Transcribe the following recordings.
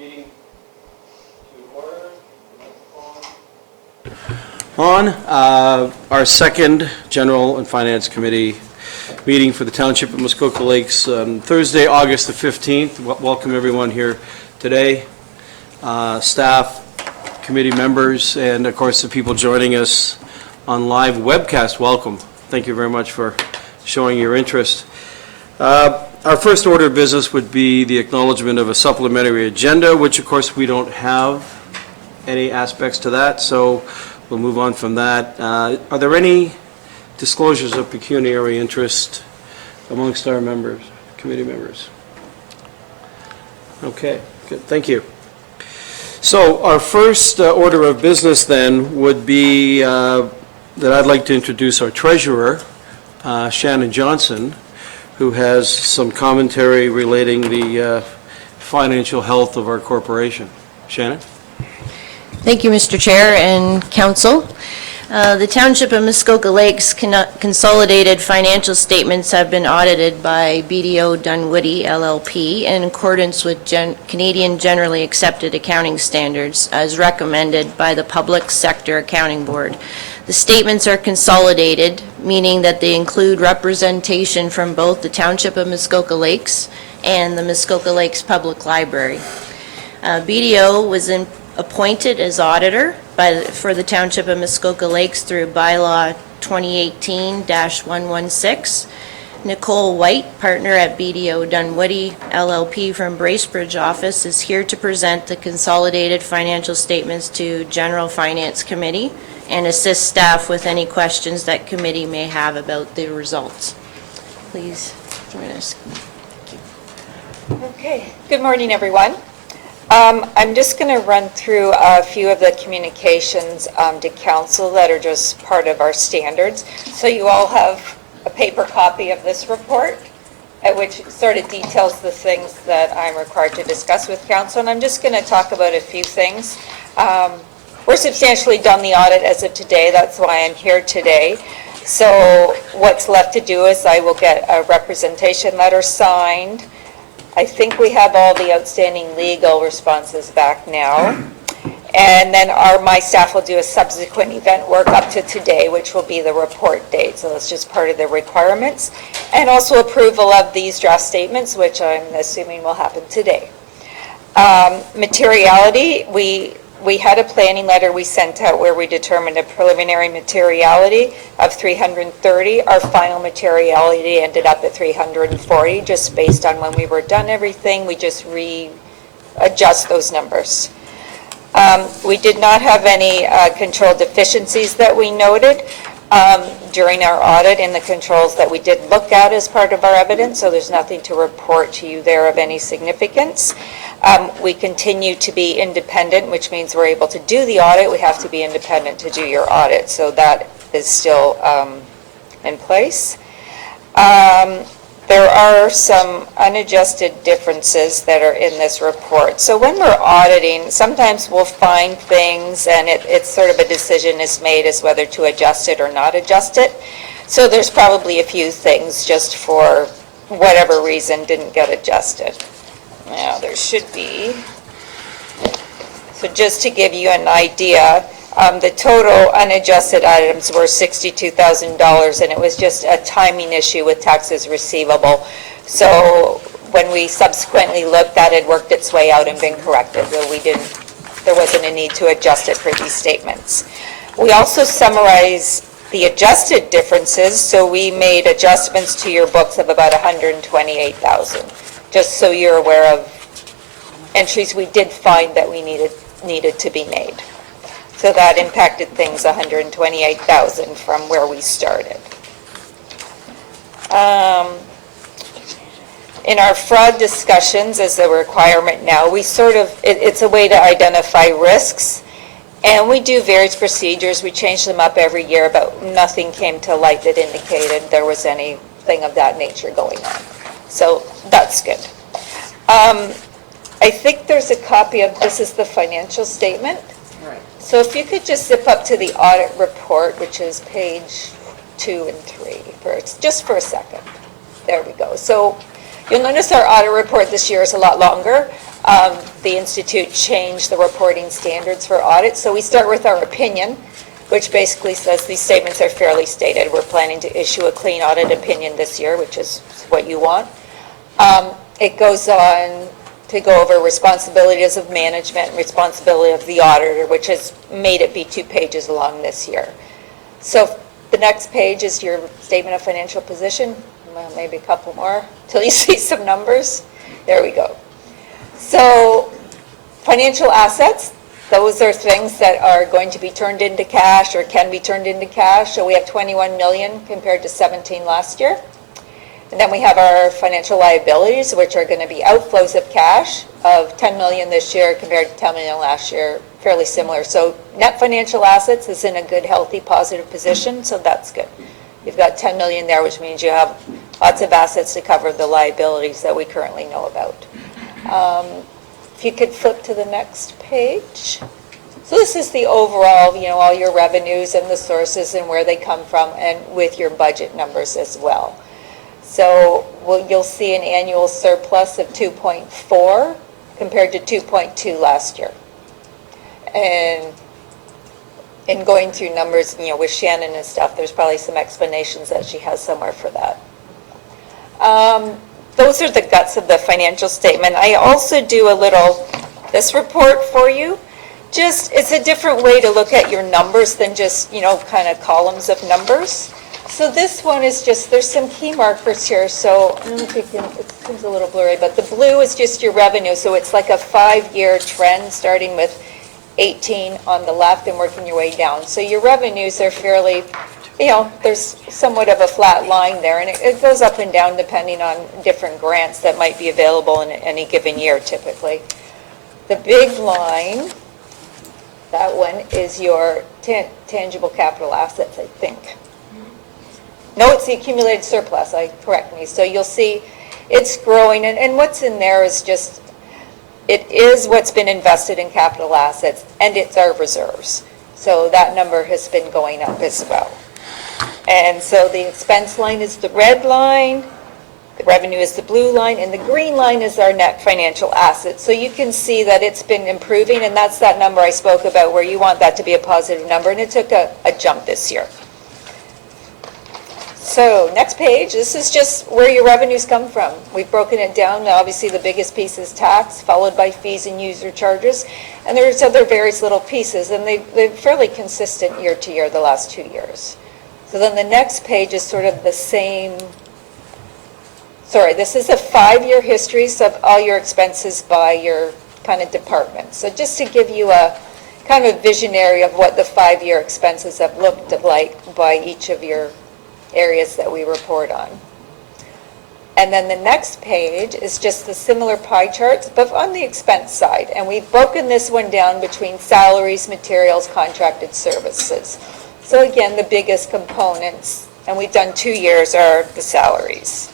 Meeting to order. Our second General and Finance Committee meeting for the Township of Muskoka Lakes on Thursday, August the 15th. Welcome everyone here today, staff, committee members, and of course the people joining us on live webcast. Welcome. Thank you very much for showing your interest. Our first order of business would be the acknowledgement of a supplementary agenda, which of course we don't have any aspects to that, so we'll move on from that. Are there any disclosures of pecuniary interest amongst our members, committee members? Okay, good, thank you. So our first order of business then would be that I'd like to introduce our treasurer, Shannon Johnson, who has some commentary relating the financial health of our corporation. Shannon? Thank you, Mr. Chair and Council. The Township of Muskoka Lakes consolidated financial statements have been audited by BDO Dunwoody LLP in accordance with Canadian Generally Accepted Accounting Standards as recommended by the Public Sector Accounting Board. The statements are consolidated, meaning that they include representation from both the Township of Muskoka Lakes and the Muskoka Lakes Public Library. BDO was appointed as auditor for the Township of Muskoka Lakes through Bylaw 2018-116. Nicole White, partner at BDO Dunwoody LLP from Bracebridge office, is here to present the consolidated financial statements to General Finance Committee and assist staff with any questions that committee may have about the results. Please join us. Okay, good morning, everyone. I'm just going to run through a few of the communications to council that are just part of our standards. So you all have a paper copy of this report, which sort of details the things that I'm required to discuss with council. And I'm just going to talk about a few things. We're substantially done the audit as of today. That's why I'm here today. So what's left to do is I will get a representation letter signed. I think we have all the outstanding legal responses back now. And then my staff will do a subsequent event work up to today, which will be the report date. So that's just part of the requirements. And also approval of these draft statements, which I'm assuming will happen today. Materiality, we had a planning letter we sent out where we determined a preliminary materiality of 330. Our final materiality ended up at 340, just based on when we were done everything. We just readjust those numbers. We did not have any control deficiencies that we noted during our audit in the controls that we did look at as part of our evidence, so there's nothing to report to you there of any significance. We continue to be independent, which means we're able to do the audit. We have to be independent to do your audit, so that is still in place. There are some unadjusted differences that are in this report. So when we're auditing, sometimes we'll find things and it's sort of a decision is made as whether to adjust it or not adjust it. So there's probably a few things just for whatever reason didn't get adjusted. Now there should be. So just to give you an idea, the total unadjusted items were $62,000, and it was just a timing issue with taxes receivable. So when we subsequently looked, that had worked its way out and been corrected. So there wasn't a need to adjust it for these statements. We also summarize the adjusted differences, so we made adjustments to your books of about $128,000, just so you're aware of entries we did find that we needed to be made. So that impacted things $128,000 from where we started. In our fraud discussions as a requirement now, we it's a way to identify risks, and we do various procedures. We change them up every year, but nothing came to light that indicated there was anything of that nature going on. So that's good. I think there's a copy of, this is the financial statement. Right. So if you could just zip up to the audit report, which is page 2 and 3, just for a second. There we go. So You'll notice our audit report this year is a lot longer. The Institute changed the reporting standards for audit, so we start with our opinion, which basically says these statements are fairly stated. We're planning to issue a clean audit opinion this year, which is what you want. It goes on to go over responsibilities of management and responsibility of the auditor, which has made it be 2 pages long this year. So the next page is your statement of financial position. Well, maybe a couple more till you see some numbers. There we go. So financial assets, those are things that are going to be turned into cash or can be turned into cash. So we have 21 million compared to 17 last year. And then we have our financial liabilities, which are going to be outflows of cash of 10 million this year compared to 10 million last year, fairly similar. So net financial assets is in a good, healthy, positive position, so that's good. You've got 10 million there, which means you have lots of assets to cover the liabilities that we currently know about. If you could flip to the next page. So this is the overall, all your revenues and the sources and where they come from, and with your budget numbers as well. So you'll see an annual surplus of 2.4 compared to 2.2 last year. And in going through numbers, with Shannon and stuff, there's probably some explanations that she has somewhere for that. Those are the guts of the financial statement. I also do this report for you. It's a different way to look at your numbers than just, kind of columns of numbers. So this one is there's some key markers here. So I don't know if you can, it seems a little blurry, but the blue is just your revenue. So it's like a 5-year trend starting with 18 on the left and working your way down. So your revenues are fairly, there's somewhat of a flat line there, and it goes up and down depending on different grants that might be available in any given year typically. The big line, that one is your tangible capital assets, I think. No, it's the accumulated surplus, correct me. So you'll see it's growing, and what's in there is it is what's been invested in capital assets, and it's our reserves. So that number has been going up as well. And so the expense line is the red line, the revenue is the blue line, and the green line is our net financial assets. So you can see that it's been improving, and that's that number I spoke about where you want that to be a positive number, and it took a jump this year. So next page, this is just where your revenues come from. We've broken it down. Now, obviously, the biggest piece is tax, followed by fees and user charges. And there's other various little pieces, and they're fairly consistent year to year the last 2 years. So then the next page is sort of the same. Sorry, this is a 5-year history of all your expenses by your kind of department. So just to give you a kind of a visionary of what the 5-year expenses have looked like by each of your areas that we report on. And then the next page is just the similar pie charts, but on the expense side. And we've broken this one down between salaries, materials, contracted services. So again, the biggest components, and we've done 2 years, are the salaries,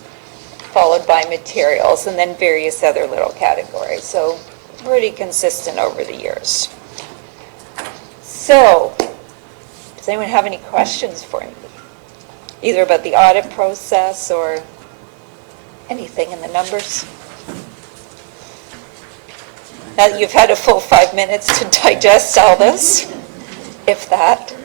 followed by materials, and then various other little categories. So pretty consistent over the years. So, does anyone have any questions for me? Either about the audit process or anything in the numbers? Now that you've had a full 5 minutes to digest all this, if that.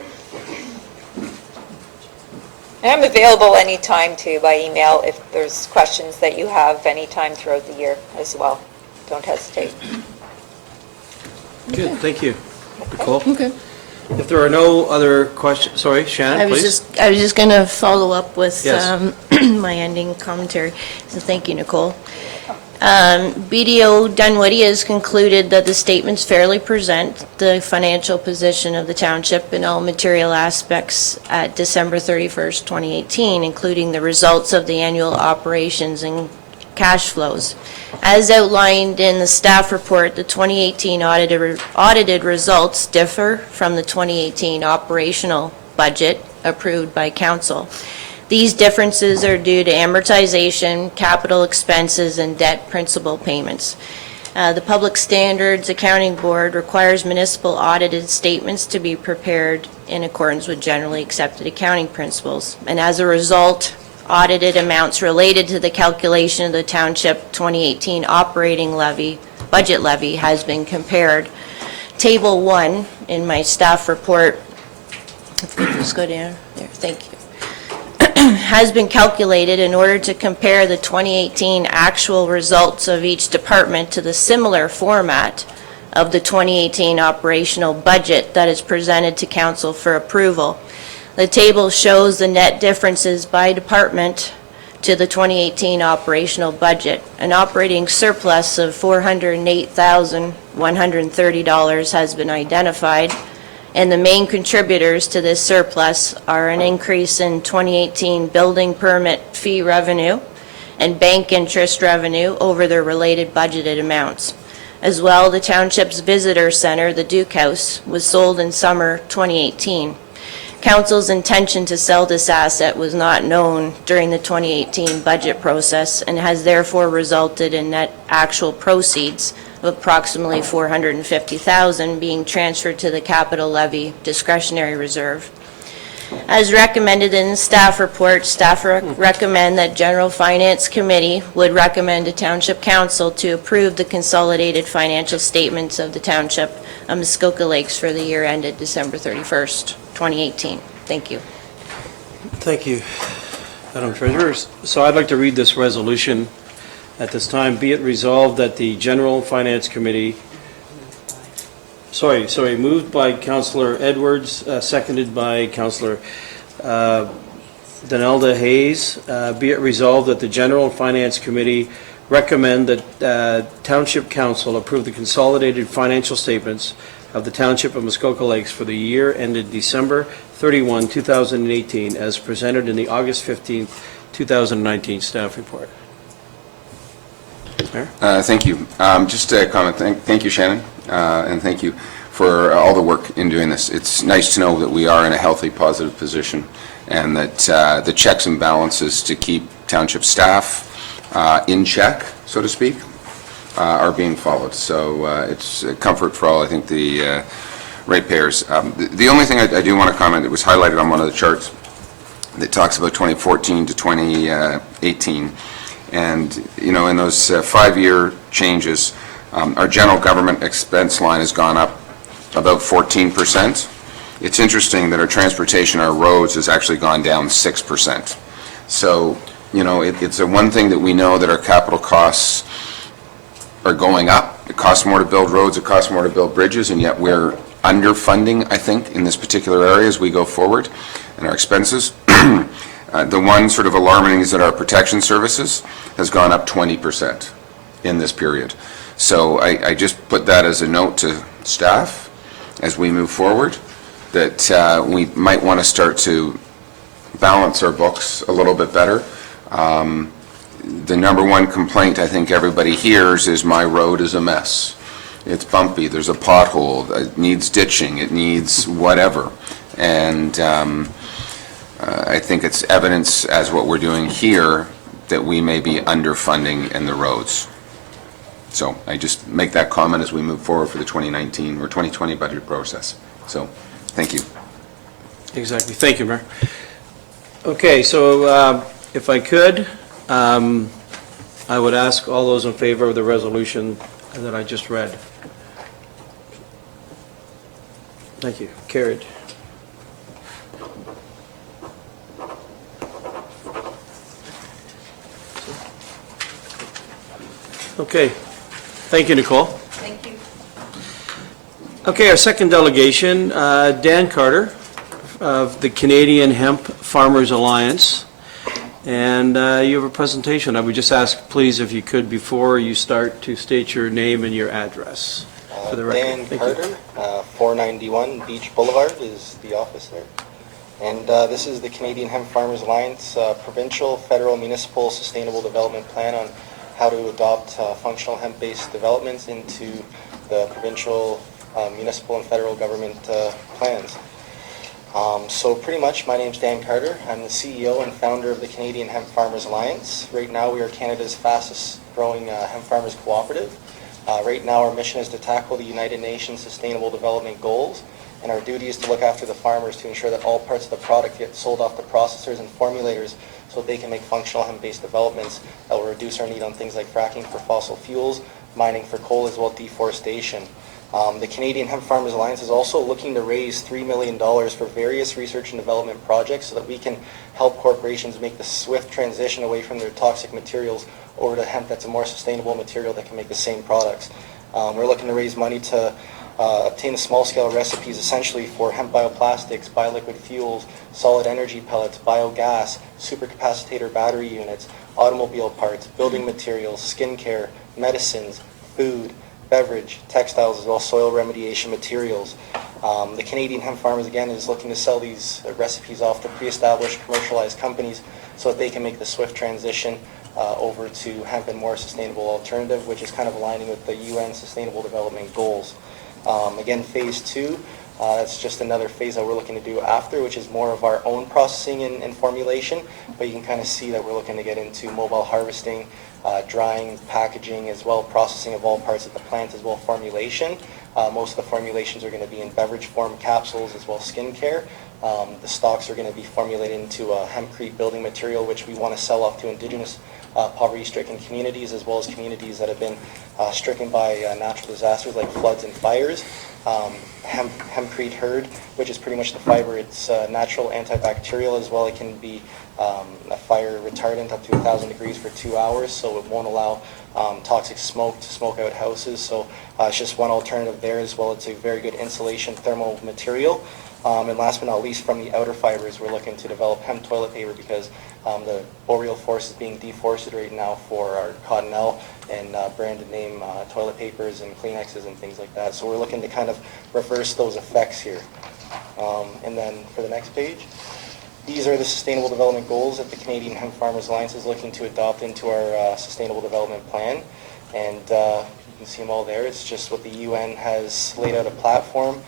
And I'm available anytime too by email if there's questions that you have anytime throughout the year as well. Don't hesitate. Good, thank you. Nicole? Okay. If there are no other questions, sorry, Shannon, please. I was just going to follow up with Yes. my ending commentary. So thank you, Nicole. BDO Dunwoody has concluded that the statements fairly present the financial position of the township in all material aspects at December 31st, 2018, including the results of the annual operations and cash flows. As outlined in the staff report, the 2018 audited results differ from the 2018 operational budget approved by council. These differences are due to amortization, capital expenses, and debt principal payments. The Public Standards Accounting Board requires municipal audited statements to be prepared in accordance with generally accepted accounting principles. And as a result, audited amounts related to the calculation of the Township 2018 operating levy, budget levy, has been compared. Table 1 in my staff report, if we just go down there, thank you, has been calculated in order to compare the 2018 actual results of each department to the similar format of the 2018 operational budget that is presented to council for approval. The table shows the net differences by department to the 2018 operational budget. An operating surplus of $408,130 has been identified, and the main contributors to this surplus are an increase in 2018 building permit fee revenue and bank interest revenue over their related budgeted amounts. As well, the township's visitor center, the Duke House, was sold in summer 2018. Council's intention to sell this asset was not known during the 2018 budget process and has therefore resulted in net actual proceeds of approximately $450,000 being transferred to the capital levy discretionary reserve. As recommended in the staff report, staff recommend that General Finance Committee would recommend to Township Council to approve the consolidated financial statements of the Township of Muskoka Lakes for the year ended December 31st, 2018. Thank you. Thank you, Madam Treasurer. So I'd like to read this resolution at this time. Be it resolved that the General Finance Committee, moved by Councillor Edwards, seconded by Councillor Donelda Hayes. Be it resolved that the General Finance Committee recommend that Township Council approve the consolidated financial statements of the Township of Muskoka Lakes for the year ended December 31, 2018, as presented in the August 15, 2019 staff report. Mayor? Thank you. Just a comment. Thank you, Shannon, and thank you for all the work in doing this. It's nice to know that we are in a healthy, positive position, and that the checks and balances to keep township staff in check, so to speak, are being followed. So it's a comfort for all, I think, the ratepayers. The only thing I do want to comment, it was highlighted on one of the charts that talks about 2014 to 2018. And, you know, in those 5-year changes, our general government expense line has gone up about 14%. It's interesting that our transportation, our roads, has actually gone down 6%. So, you know, it's a one thing that we know, that our capital costs are going up. It costs more to build roads, it costs more to build bridges, and yet we're underfunding, I think, in this particular area as we go forward in our expenses. The one sort of alarming is that our protection services has gone up 20% in this period. So I just put that as a note to staff as we move forward, that we might want to start to balance our books a little bit better. The number one complaint I think everybody hears is, my road is a mess. It's bumpy, there's a pothole, it needs ditching, it needs whatever. And I think it's evidence, as what we're doing here, that we may be underfunding in the roads. So I just make that comment as we move forward for the 2019 or 2020 budget process. So thank you. Exactly. Thank you, Mayor. Okay, so if I could, I would ask all those in favor of the resolution that I just read. Thank you. Carried. Okay. Thank you, Nicole. Thank you. Okay, our second delegation, Dan Carter of the Canadian Hemp Farmers Alliance. And you have a presentation. I would just ask, please, if you could, before you start, to state your name and your address for the record. Dan Thank Carter, 491 Beach Boulevard is the office there. And this is the Canadian Hemp Farmers Alliance Provincial, Federal, Municipal Sustainable Development Plan on how to adopt functional hemp-based developments into the provincial, municipal, and federal government plans. So pretty much, my name's Dan Carter. I'm the CEO and founder of the Canadian Hemp Farmers Alliance. Right now, we are Canada's fastest growing hemp farmers cooperative. Right now, our mission is to tackle the United Nations Sustainable Development Goals and our duty is to look after the farmers to ensure that all parts of the product get sold off to processors and formulators so that they can make functional hemp-based developments that will reduce our need on things like fracking for fossil fuels, mining for coal, as well as deforestation. The Canadian Hemp Farmers Alliance is also looking to raise $3 million for various research and development projects so that we can help corporations make the swift transition away from their toxic materials over to hemp that's a more sustainable material that can make the same products. We're looking to raise money to obtain the small-scale recipes essentially for hemp bioplastics, bioliquid fuels, solid energy pellets, biogas, supercapacitor battery units, automobile parts, building materials, skincare, medicines, food, beverage, textiles, as well as soil remediation materials. The Canadian Hemp Farmers, again, is looking to sell these recipes off to pre-established commercialized companies so that they can make the swift transition over to hemp and more sustainable alternative, which is kind of aligning with the UN Sustainable Development Goals. Again, phase 2, that's just another phase that we're looking to do after, which is more of our own processing and formulation, but you can kind of see that we're looking to get into mobile harvesting, drying, packaging, as well processing of all parts of the plant, as well formulation. Most of the formulations are going to be in beverage form, capsules, as well as skincare. The stocks are going to be formulated into a hempcrete building material, which we want to sell off to Indigenous poverty-stricken communities, as well as communities that have been stricken by natural disasters like floods and fires. Hempcrete hurd, which is pretty much the fiber. It's natural antibacterial as well. It can be a fire retardant up to 1,000 degrees for 2 hours, so it won't allow toxic smoke to smoke out houses. So it's just one alternative there as well. It's a very good insulation thermal material. And last but not least, from the outer fibers, we're looking to develop hemp toilet paper because the boreal forest is being deforested right now for our Cottonelle and branded name toilet papers and Kleenexes and things like that. So we're looking to kind of reverse those effects here. And then for the next page, these are the Sustainable Development Goals that the Canadian Hemp Farmers Alliance is looking to adopt into our Sustainable Development Plan. And you can see them all there. It's just what the UN has laid out a platform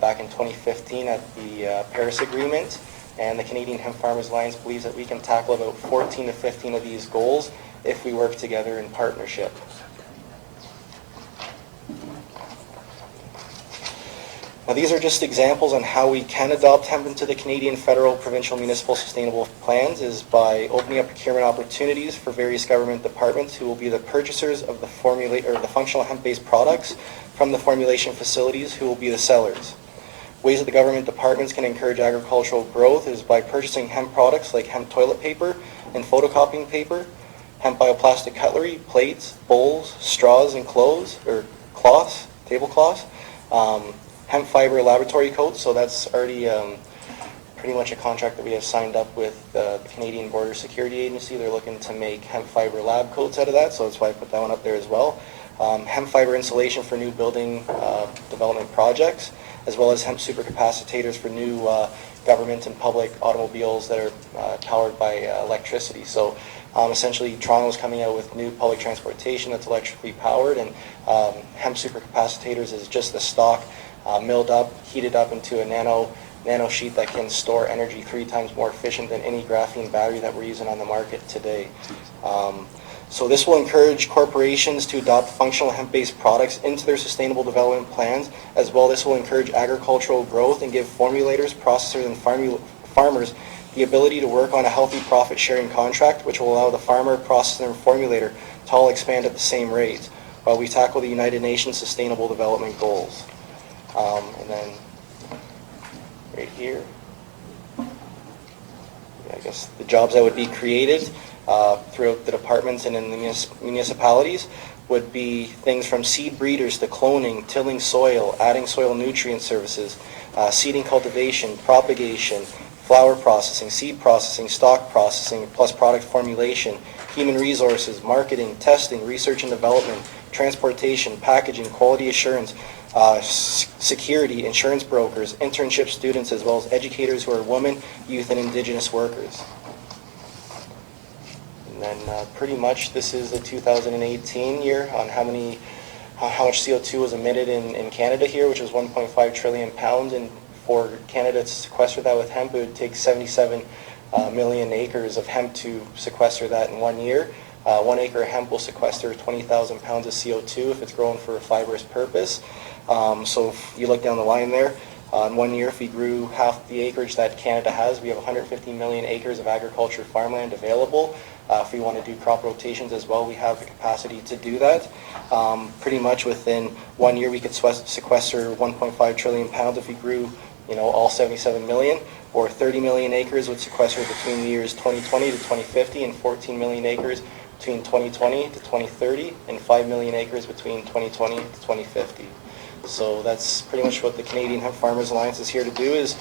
back in 2015 at the Paris Agreement, and the Canadian Hemp Farmers Alliance believes that we can tackle about 14 to 15 of these goals if we work together in partnership. Now, these are just examples on how we can adopt hemp into the Canadian federal, provincial, municipal sustainable plans is by opening up procurement opportunities for various government departments who will be the purchasers of the functional hemp-based products from the formulation facilities who will be the sellers. Ways that the government departments can encourage agricultural growth is by purchasing hemp products like hemp toilet paper and photocopying paper, hemp bioplastic cutlery, plates, bowls, straws and cloths, tablecloths, hemp fiber laboratory coats, so that's already pretty much a contract that we have signed up with the Canadian Border Security Agency. They're looking to make hemp fiber lab coats out of that, so that's why I put that one up there as well. Hemp fiber insulation for new building development projects, as well as hemp supercapacitors for new government and public automobiles that are powered by electricity. So essentially Toronto is coming out with new public transportation that's electrically powered, and hemp supercapacitors is just the stock milled up, heated up into a nano sheet that can store energy 3 times more efficient than any graphene battery that we're using on the market today. So this will encourage corporations to adopt functional hemp-based products into their sustainable development plans. As well, this will encourage agricultural growth and give formulators, processors, and farmers the ability to work on a healthy profit-sharing contract, which will allow the farmer, processor, and formulator to all expand at the same rate while we tackle the United Nations Sustainable Development Goals. And then right here, I guess the jobs that would be created throughout the departments and in the municipalities would be things from seed breeders to cloning, tilling soil, adding soil nutrient services, seeding cultivation, propagation, flower processing, seed processing, stock processing, plus product formulation, human resources, marketing, testing, research and development, transportation, packaging, quality assurance, security, insurance brokers, internship students, as well as educators who are women, youth, and Indigenous workers. And then pretty much this is the 2018 year on how much CO2 was emitted in Canada here, which was 1.5 trillion pounds, and for Canada to sequester that with hemp, it would take 77 million acres of hemp to sequester that in 1 year. 1 acre of hemp will sequester 20,000 pounds of CO2 if it's grown for a fibrous purpose. So if you look down the line there, In 1 year, if we grew half the acreage that Canada has, we have 150 million acres of agriculture farmland available. If we want to do crop rotations as well, we have the capacity to do that. Pretty much within 1 year, we could sequester 1.5 trillion pounds if we grew, all 77 million, or 30 million acres would sequester between the years 2020 to 2050, and 14 million acres between 2020 to 2030, and 5 million acres between 2020 to 2050. So that's pretty much what the Canadian Hemp Farmers Alliance is here to do, is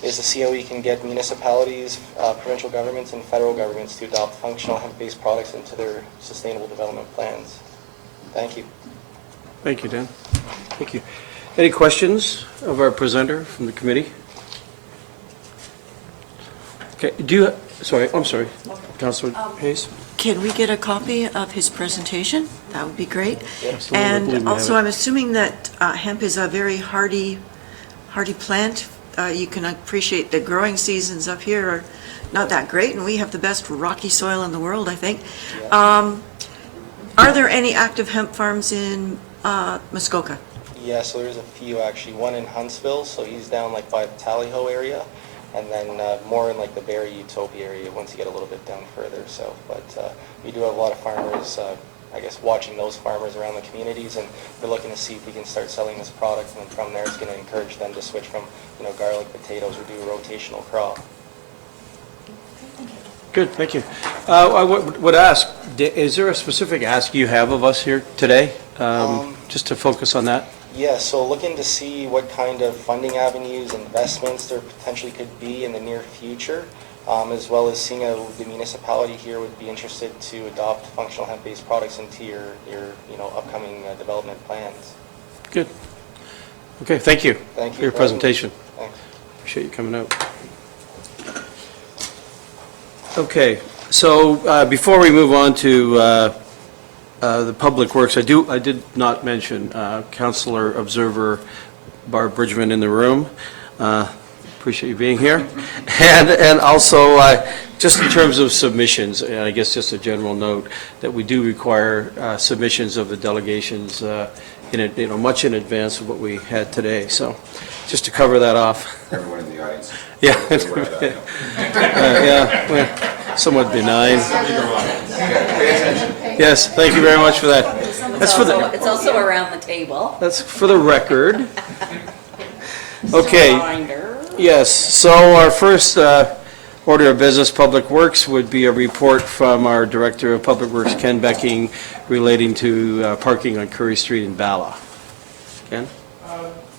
to see how we can get municipalities, provincial governments, and federal governments to adopt functional hemp-based products into their sustainable development plans. Thank you. Thank you, Dan. Thank you. Any questions of our presenter from the committee? Okay, I'm sorry, Councillor Hayes? Can we get a copy of his presentation? That would be great. Absolutely, I believe we And have also, it. I'm assuming that hemp is a very hardy plant. You can appreciate the growing seasons up here are not that great, and we have the best rocky soil in the world, I think. Are there any active hemp farms in Muskoka? Yeah, so there's a few actually. One in Huntsville, so he's down like by the Tally-Ho area, and then more in like the Barrie Utopia area once you get a little bit down further south. But we do have a lot of farmers, I guess, watching those farmers around the communities, and we're looking to see if we can start selling this product, and then from there it's going to encourage them to switch from, garlic, potatoes, or do a rotational crop. Good, thank you. I would ask, is there a specific ask you have of us here today? Just to focus on that? Yeah, so looking to see what kind of funding avenues, investments there potentially could be in the near future, as well as seeing how the municipality here would be interested to adopt functional hemp-based products into your upcoming development plans. Good. Okay, thank you. Thank you for your for having me. presentation. Thanks. Appreciate you coming out. Okay, so before we move on to the Public Works, I did not mention Councillor Observer Barb Bridgman in the room. Appreciate you being here. And also, just in terms of submissions, and I guess just a general note, that we do require submissions of the delegations much in advance of what we had today. So just to cover that off. Everyone in the audience. Yeah. Yeah, well, somewhat benign. Yes, thank you very much for that. It's also around the table. That's for the record. Okay, Reminder. yes, so our first order of business, Public Works, would be a report from our Director of Public Works, Ken Becking, relating to parking on Currie Street in Bala. Ken?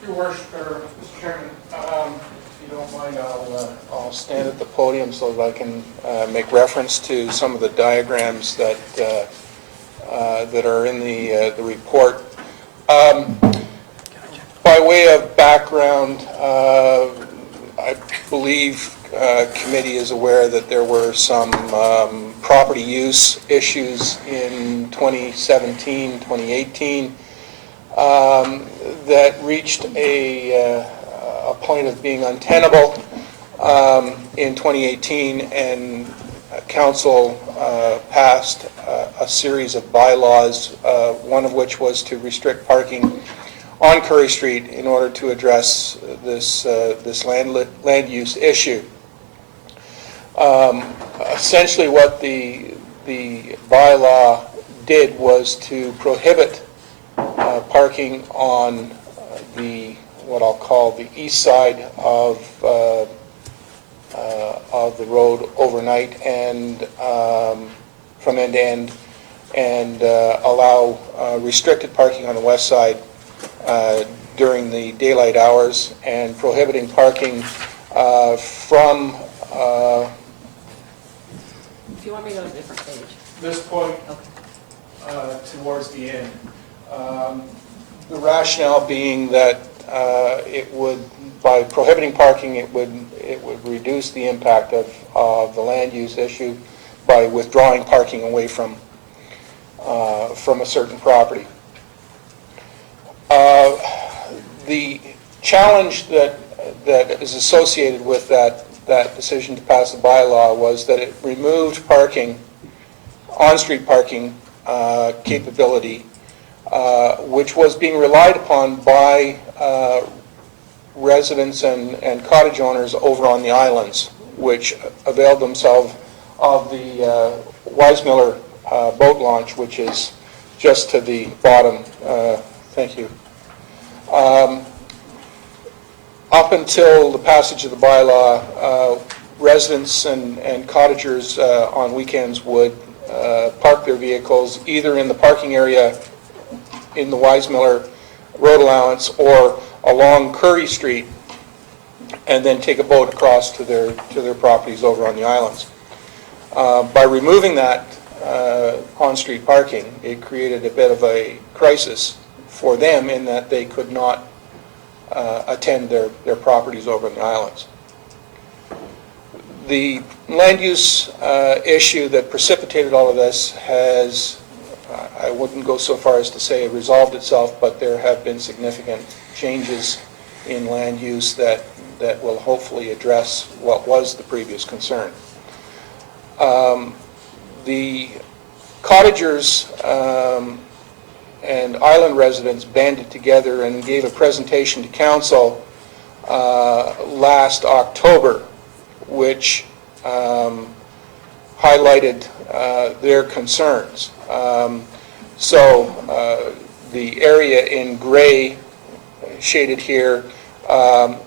Your Worship, Mr. Chairman, if you don't mind, I'll stand at the podium so that I can make reference to some of the diagrams that are in the report. By way of background, I believe committee is aware that there were some property use issues in 2017, 2018 that reached a point of being untenable in 2018, and Council passed a series of bylaws, one of which was to restrict parking on Currie Street in order to address this land use issue. Essentially, what the bylaw did was to prohibit parking on what I'll call the east side of the road overnight and from end to end, and allow restricted parking on the west side during the daylight hours, and prohibiting parking from If you want me to go to a different page. this point towards the end. The rationale being that it would, by prohibiting parking, it would reduce the impact of the land use issue by withdrawing parking away from a certain property. The challenge that is associated with that decision to pass the bylaw was that it removed parking, on-street parking capability, which was being relied upon by residents and cottage owners over on the islands, which availed themselves of the Weismiller boat launch, which is just to the bottom. Thank you. Up until the passage of the bylaw, residents and cottagers on weekends would park their vehicles either in the parking area in the Weismiller road allowance or along Currie Street, and then take a boat across to their properties over on the islands. By removing that on-street parking, it created a bit of a crisis for them in that they could not attend their properties over on the islands. The land use issue that precipitated all of this has, I wouldn't go so far as to say resolved itself, but there have been significant changes in land use that will hopefully address what was the previous concern. The cottagers and island residents banded together and gave a presentation to council last October, which highlighted their concerns. The area in gray shaded here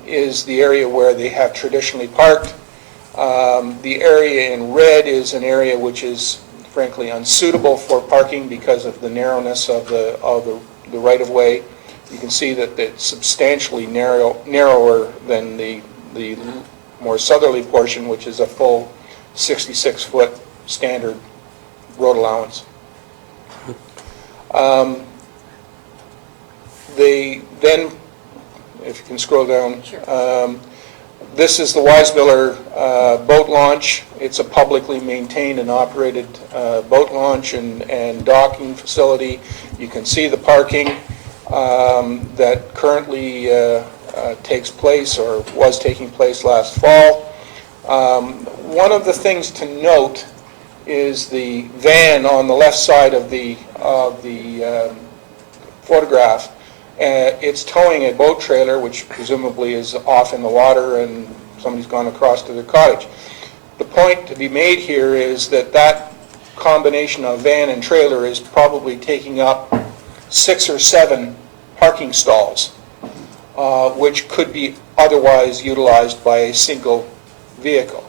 is the area where they have traditionally parked. The area in red is an area which is frankly unsuitable for parking because of the narrowness of the right-of-way. You can see that it's substantially narrower than the more southerly portion, which is a full 66-foot standard road allowance. They then, if you can scroll down, Sure. This is the Weismiller boat launch. It's a publicly maintained and operated boat launch and docking facility. You can see the parking that currently takes place or was taking place last fall. One of the things to note is the van on the left side of the photograph. It's towing a boat trailer, which presumably is off in the water and somebody's gone across to their cottage. The point to be made here is that combination of van and trailer is probably taking up 6 or 7 parking stalls, which could be otherwise utilized by a single vehicle.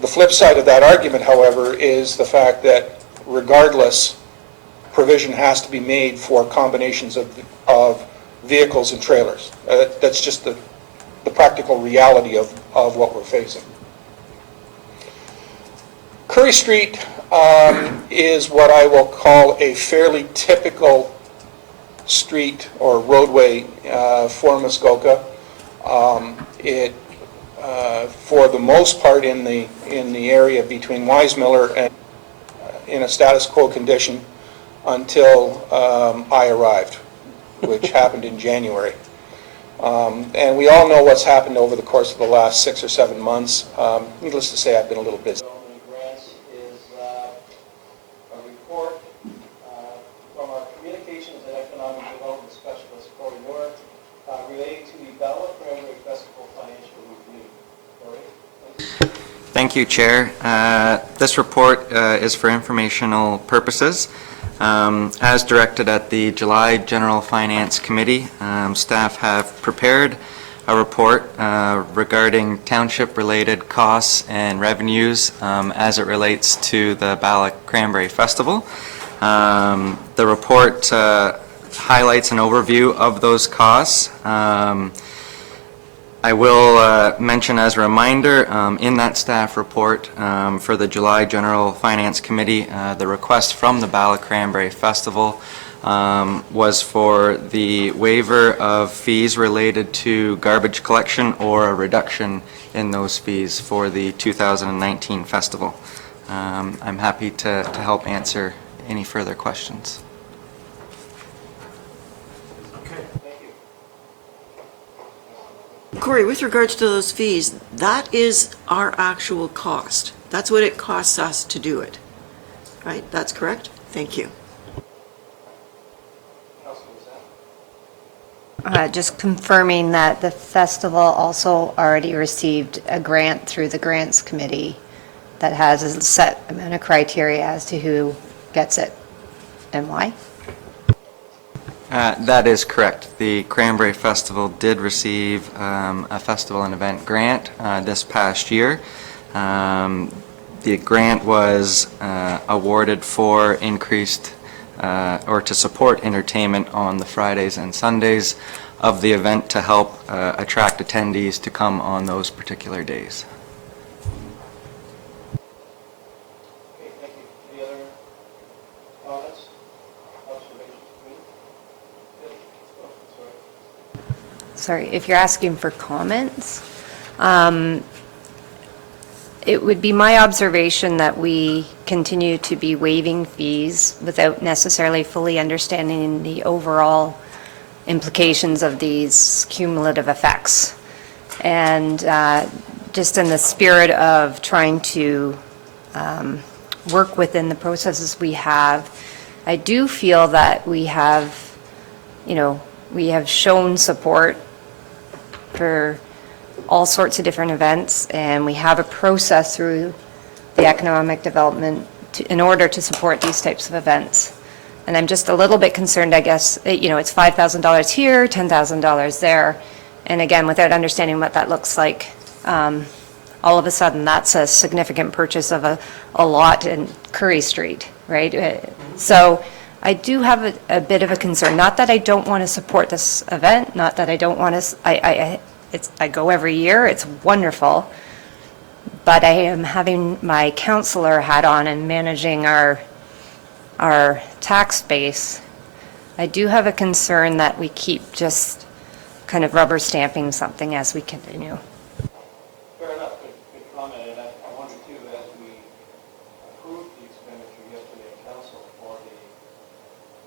The flip side of that argument, however, is the fact that regardless, provision has to be made for combinations of vehicles and trailers. That's just the practical reality of what we're facing. Currie Street is what I will call a fairly typical street or roadway for Muskoka. For the most part in the area between Weismiller and in a status quo condition until I arrived, which happened in January. And we all know what's happened over the course of the last 6 or 7 months. Needless to say, I've been a little busy. Grants is a report from our Communications and Economic Development Specialist, Corey Moore, relating to the Cranberry Festival financial review. Corey? Thank you, Chair. This report is for informational purposes. As directed at the July General Finance Committee, staff have prepared a report regarding township-related costs and revenues as it relates to the Bala Cranberry Festival. The report highlights an overview of those costs. I will mention as a reminder, in that staff report for the July General Finance Committee, the request from the Bala Cranberry Festival was for the waiver of fees related to garbage collection or a reduction in those fees for the 2019 festival. I'm happy to help answer any further questions. Corey, with regards to those fees, that is our actual cost. That's what it costs us to do it, right? That's correct? Thank you. Just confirming that the festival also already received a grant through the Grants Committee that has a set amount of criteria as to who gets it and why. That is correct. The Cranberry Festival did receive a festival and event grant this past year. The grant was awarded for increased or to support entertainment on the Fridays and Sundays of the event to help attract attendees to come on those particular days. Okay, thank you. Any other comments, observations? Sorry, if you're asking for comments, it would be my observation that we continue to be waiving fees without necessarily fully understanding the overall implications of these cumulative effects. And just in the spirit of trying to work within the processes we have, I do feel that we have, we have shown support for all sorts of different events, and we have a process through the economic development in order to support these types of events. And I'm just a little bit concerned, I guess, it's $5,000 here, $10,000 there, and again, without understanding what that looks like, all of a sudden, that's a significant purchase of a lot in Currie Street, right? So I do have a bit of a concern, not that I don't want to support this event, not that I don't want to, I go every year, it's wonderful, but I am having my counselor hat on and managing our tax base. I do have a concern that we keep just kind of rubber stamping something as we continue. Fair enough, good comment, and I wonder too, as we approved the expenditure yesterday at council for the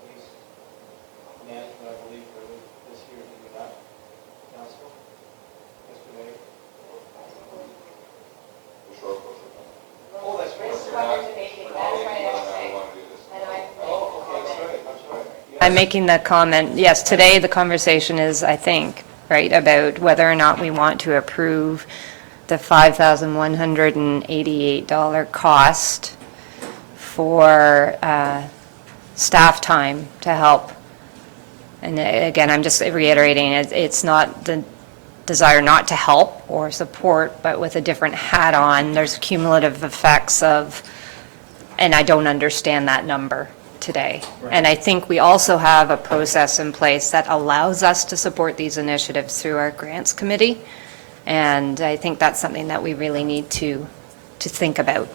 police management, I believe, for this year, did we not, council, yesterday? Oh, that's right. I'm making the comment, yes, today the conversation is, I think, right, about whether or not we want to approve the $5,188 cost for staff time to help. And again, I'm just reiterating, it's not the desire not to help or support, but with a different hat on, there's cumulative effects of, and I don't understand that number today. Right. And I think we also have a process in place that allows us to support these initiatives through our grants committee. And I think that's something that we really need to think about.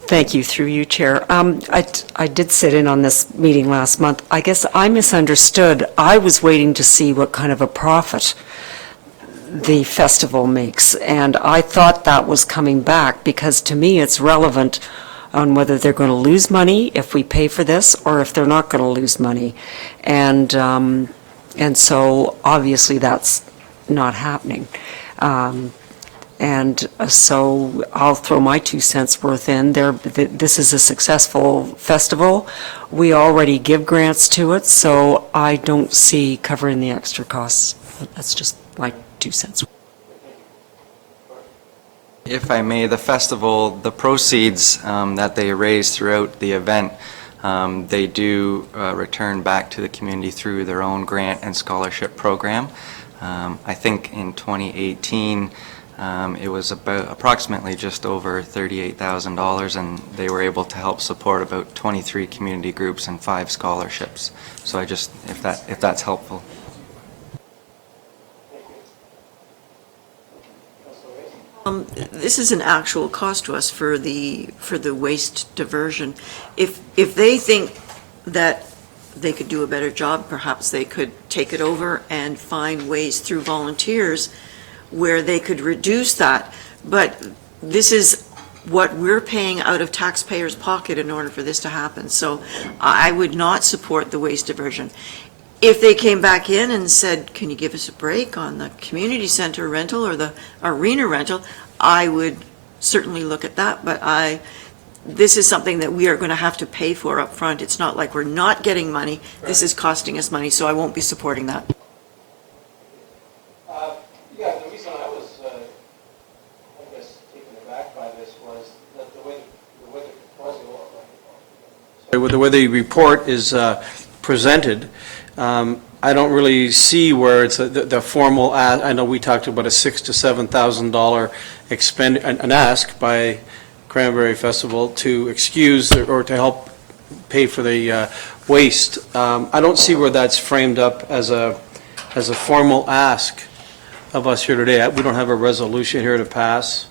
Thank you, through you, Chair. I did sit in on this meeting last month. I guess I misunderstood. I was waiting to see what kind of a profit the festival makes, and I thought that was coming back, because to me it's relevant on whether they're going to lose money if we pay for this, or if they're not going to lose money. And so obviously that's not happening. And so I'll throw my 2 cents worth in there. This is a successful festival. We already give grants to it, so I don't see covering the extra costs. That's just my 2 cents. If I may, the festival, the proceeds that they raise throughout the event, they do return back to the community through their own grant and scholarship program. I think in 2018, it was about approximately just over $38,000, and they were able to help support about 23 community groups and 5 scholarships. So I just, if that's helpful. This is an actual cost to us for the waste diversion. If they think that they could do a better job, perhaps they could take it over and find ways through volunteers where they could reduce that. But this is what we're paying out of taxpayers' pocket in order for this to happen. So I would not support the waste diversion. If they came back in and said, can you give us a break on the community center rental or the arena rental, I would certainly look at that, but this is something that we are going to have to pay for up front. It's not like we're not getting money. This is costing us money, so I won't be supporting that. Yeah, the reason I was, I guess, taken aback by this was that the way the proposal, The way the report is presented, I don't really see where it's the formal, I know we talked about a $6,000 to $7,000 an ask by Cranberry Festival to excuse or to help pay for the waste. I don't see where that's framed up as a formal ask of us here today. We don't have a resolution here to pass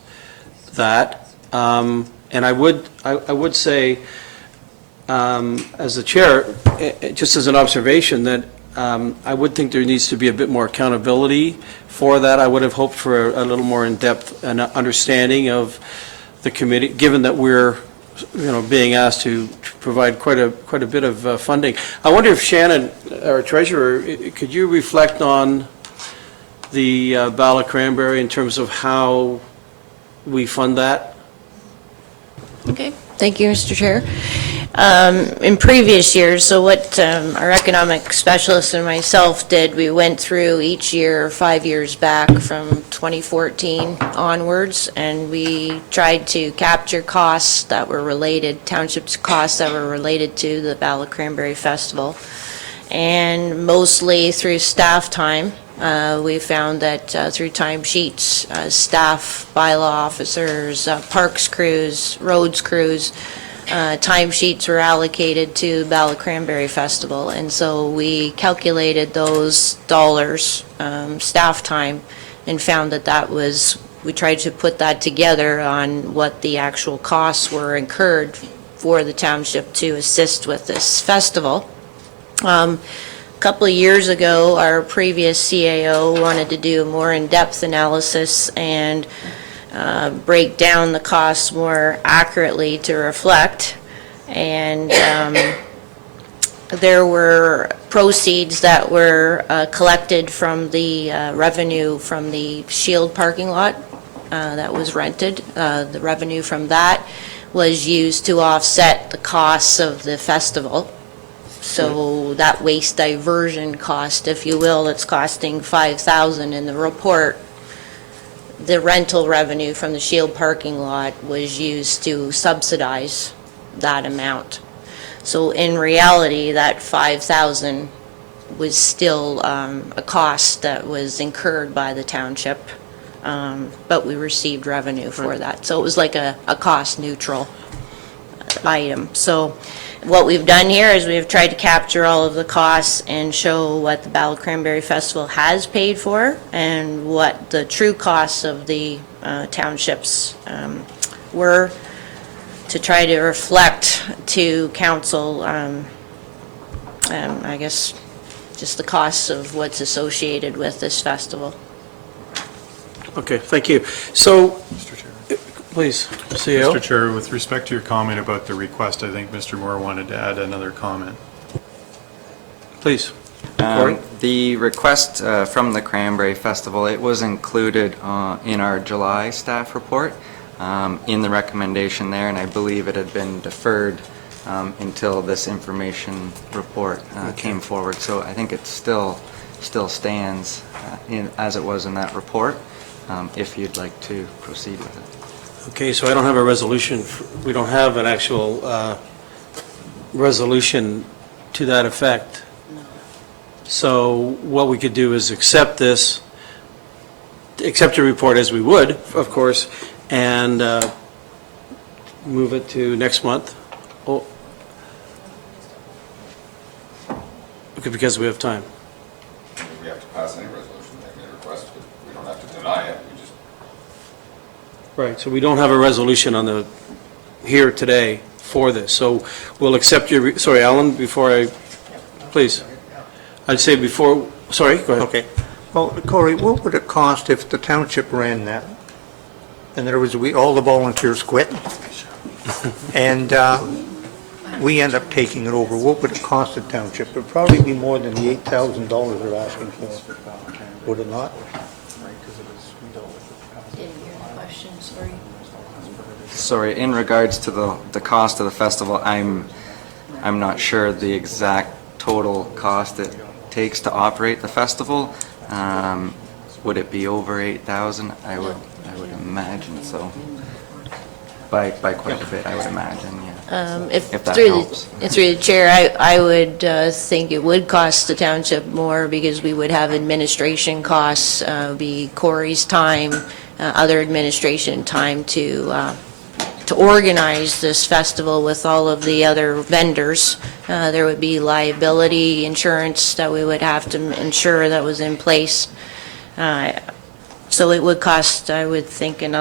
that. And I would say, as the chair, just as an observation, that I would think there needs to be a bit more accountability for that. I would have hoped for a little more in-depth understanding of the committee, given that we're, being asked to provide quite a bit of funding. I wonder if Shannon, our treasurer, could you reflect on the Bala Cranberry in terms of how we fund that? Okay, thank you, Mr. Chair. In previous years, so what our economic specialist and myself did, we went through each year, 5 years back from 2014 onwards, and we tried to capture costs that were related, township's costs that were related to the Bala Cranberry Festival. And mostly through staff time, we found that through timesheets, staff, bylaw officers, parks crews, roads crews, timesheets were allocated to Bala Cranberry Festival. And so we calculated those dollars, staff time, and found that we tried to put that together on what the actual costs were incurred for the township to assist with this festival. A couple of years ago, our previous CAO wanted to do a more in-depth analysis and break down the costs more accurately to reflect. And there were proceeds that were collected from the revenue from the Shield parking lot that was rented. The revenue from that was used to offset the costs of the festival. So that waste diversion cost, if you will, it's costing $5,000 in the report. The rental revenue from the Shield parking lot was used to subsidize that amount. So in reality, that $5,000 was still a cost that was incurred by the township, but we received revenue for that. So it was like a cost neutral item. So what we've done here is we've tried to capture all of the costs and show what the Bala Cranberry Festival has paid for and what the true costs of the townships were, to try to reflect to council, I guess, just the costs of what's associated with this festival. Okay, thank you. So, please, CEO. Mr. Chair, with respect to your comment about the request, I think Mr. Moore wanted to add another comment. Please. Corey? The request from the Cranberry Festival, it was included in our July staff report in the recommendation there, and I believe it had been deferred until this information report came forward. So I think it still stands as it was in that report, if you'd like to proceed with it. Okay, so I don't have a resolution. We don't have an actual resolution to that effect. So what we could do is accept this, accept the report as we would, of course, and move it to next month. Oh, okay, because we have time. We have to pass any resolution, make any request, but we don't have to deny it, we just... Right, so we don't have a resolution on the, here today for this. So we'll accept your, sorry, Alan, before I, please. I'd say before, sorry, go ahead. Okay. Well, Corey, what would it cost if the township ran that? And there was, all the volunteers quit? And we end up taking it over. What would it cost the township? It would probably be more than the $8,000 they're asking for. Would it not? Didn't hear the question, sorry. sorry, in regards to the cost of the festival, I'm not sure the exact total cost it takes to operate the festival. Would it be over 8,000? I would imagine so. By quite a bit, I would imagine, yeah. If that helps. Through the chair, I would think it would cost the township more because we would have administration costs, be Corey's time, other administration time to organize this festival with all of the other vendors. There would be liability insurance that we would have to ensure that was in place. So it would cost, I would think, probably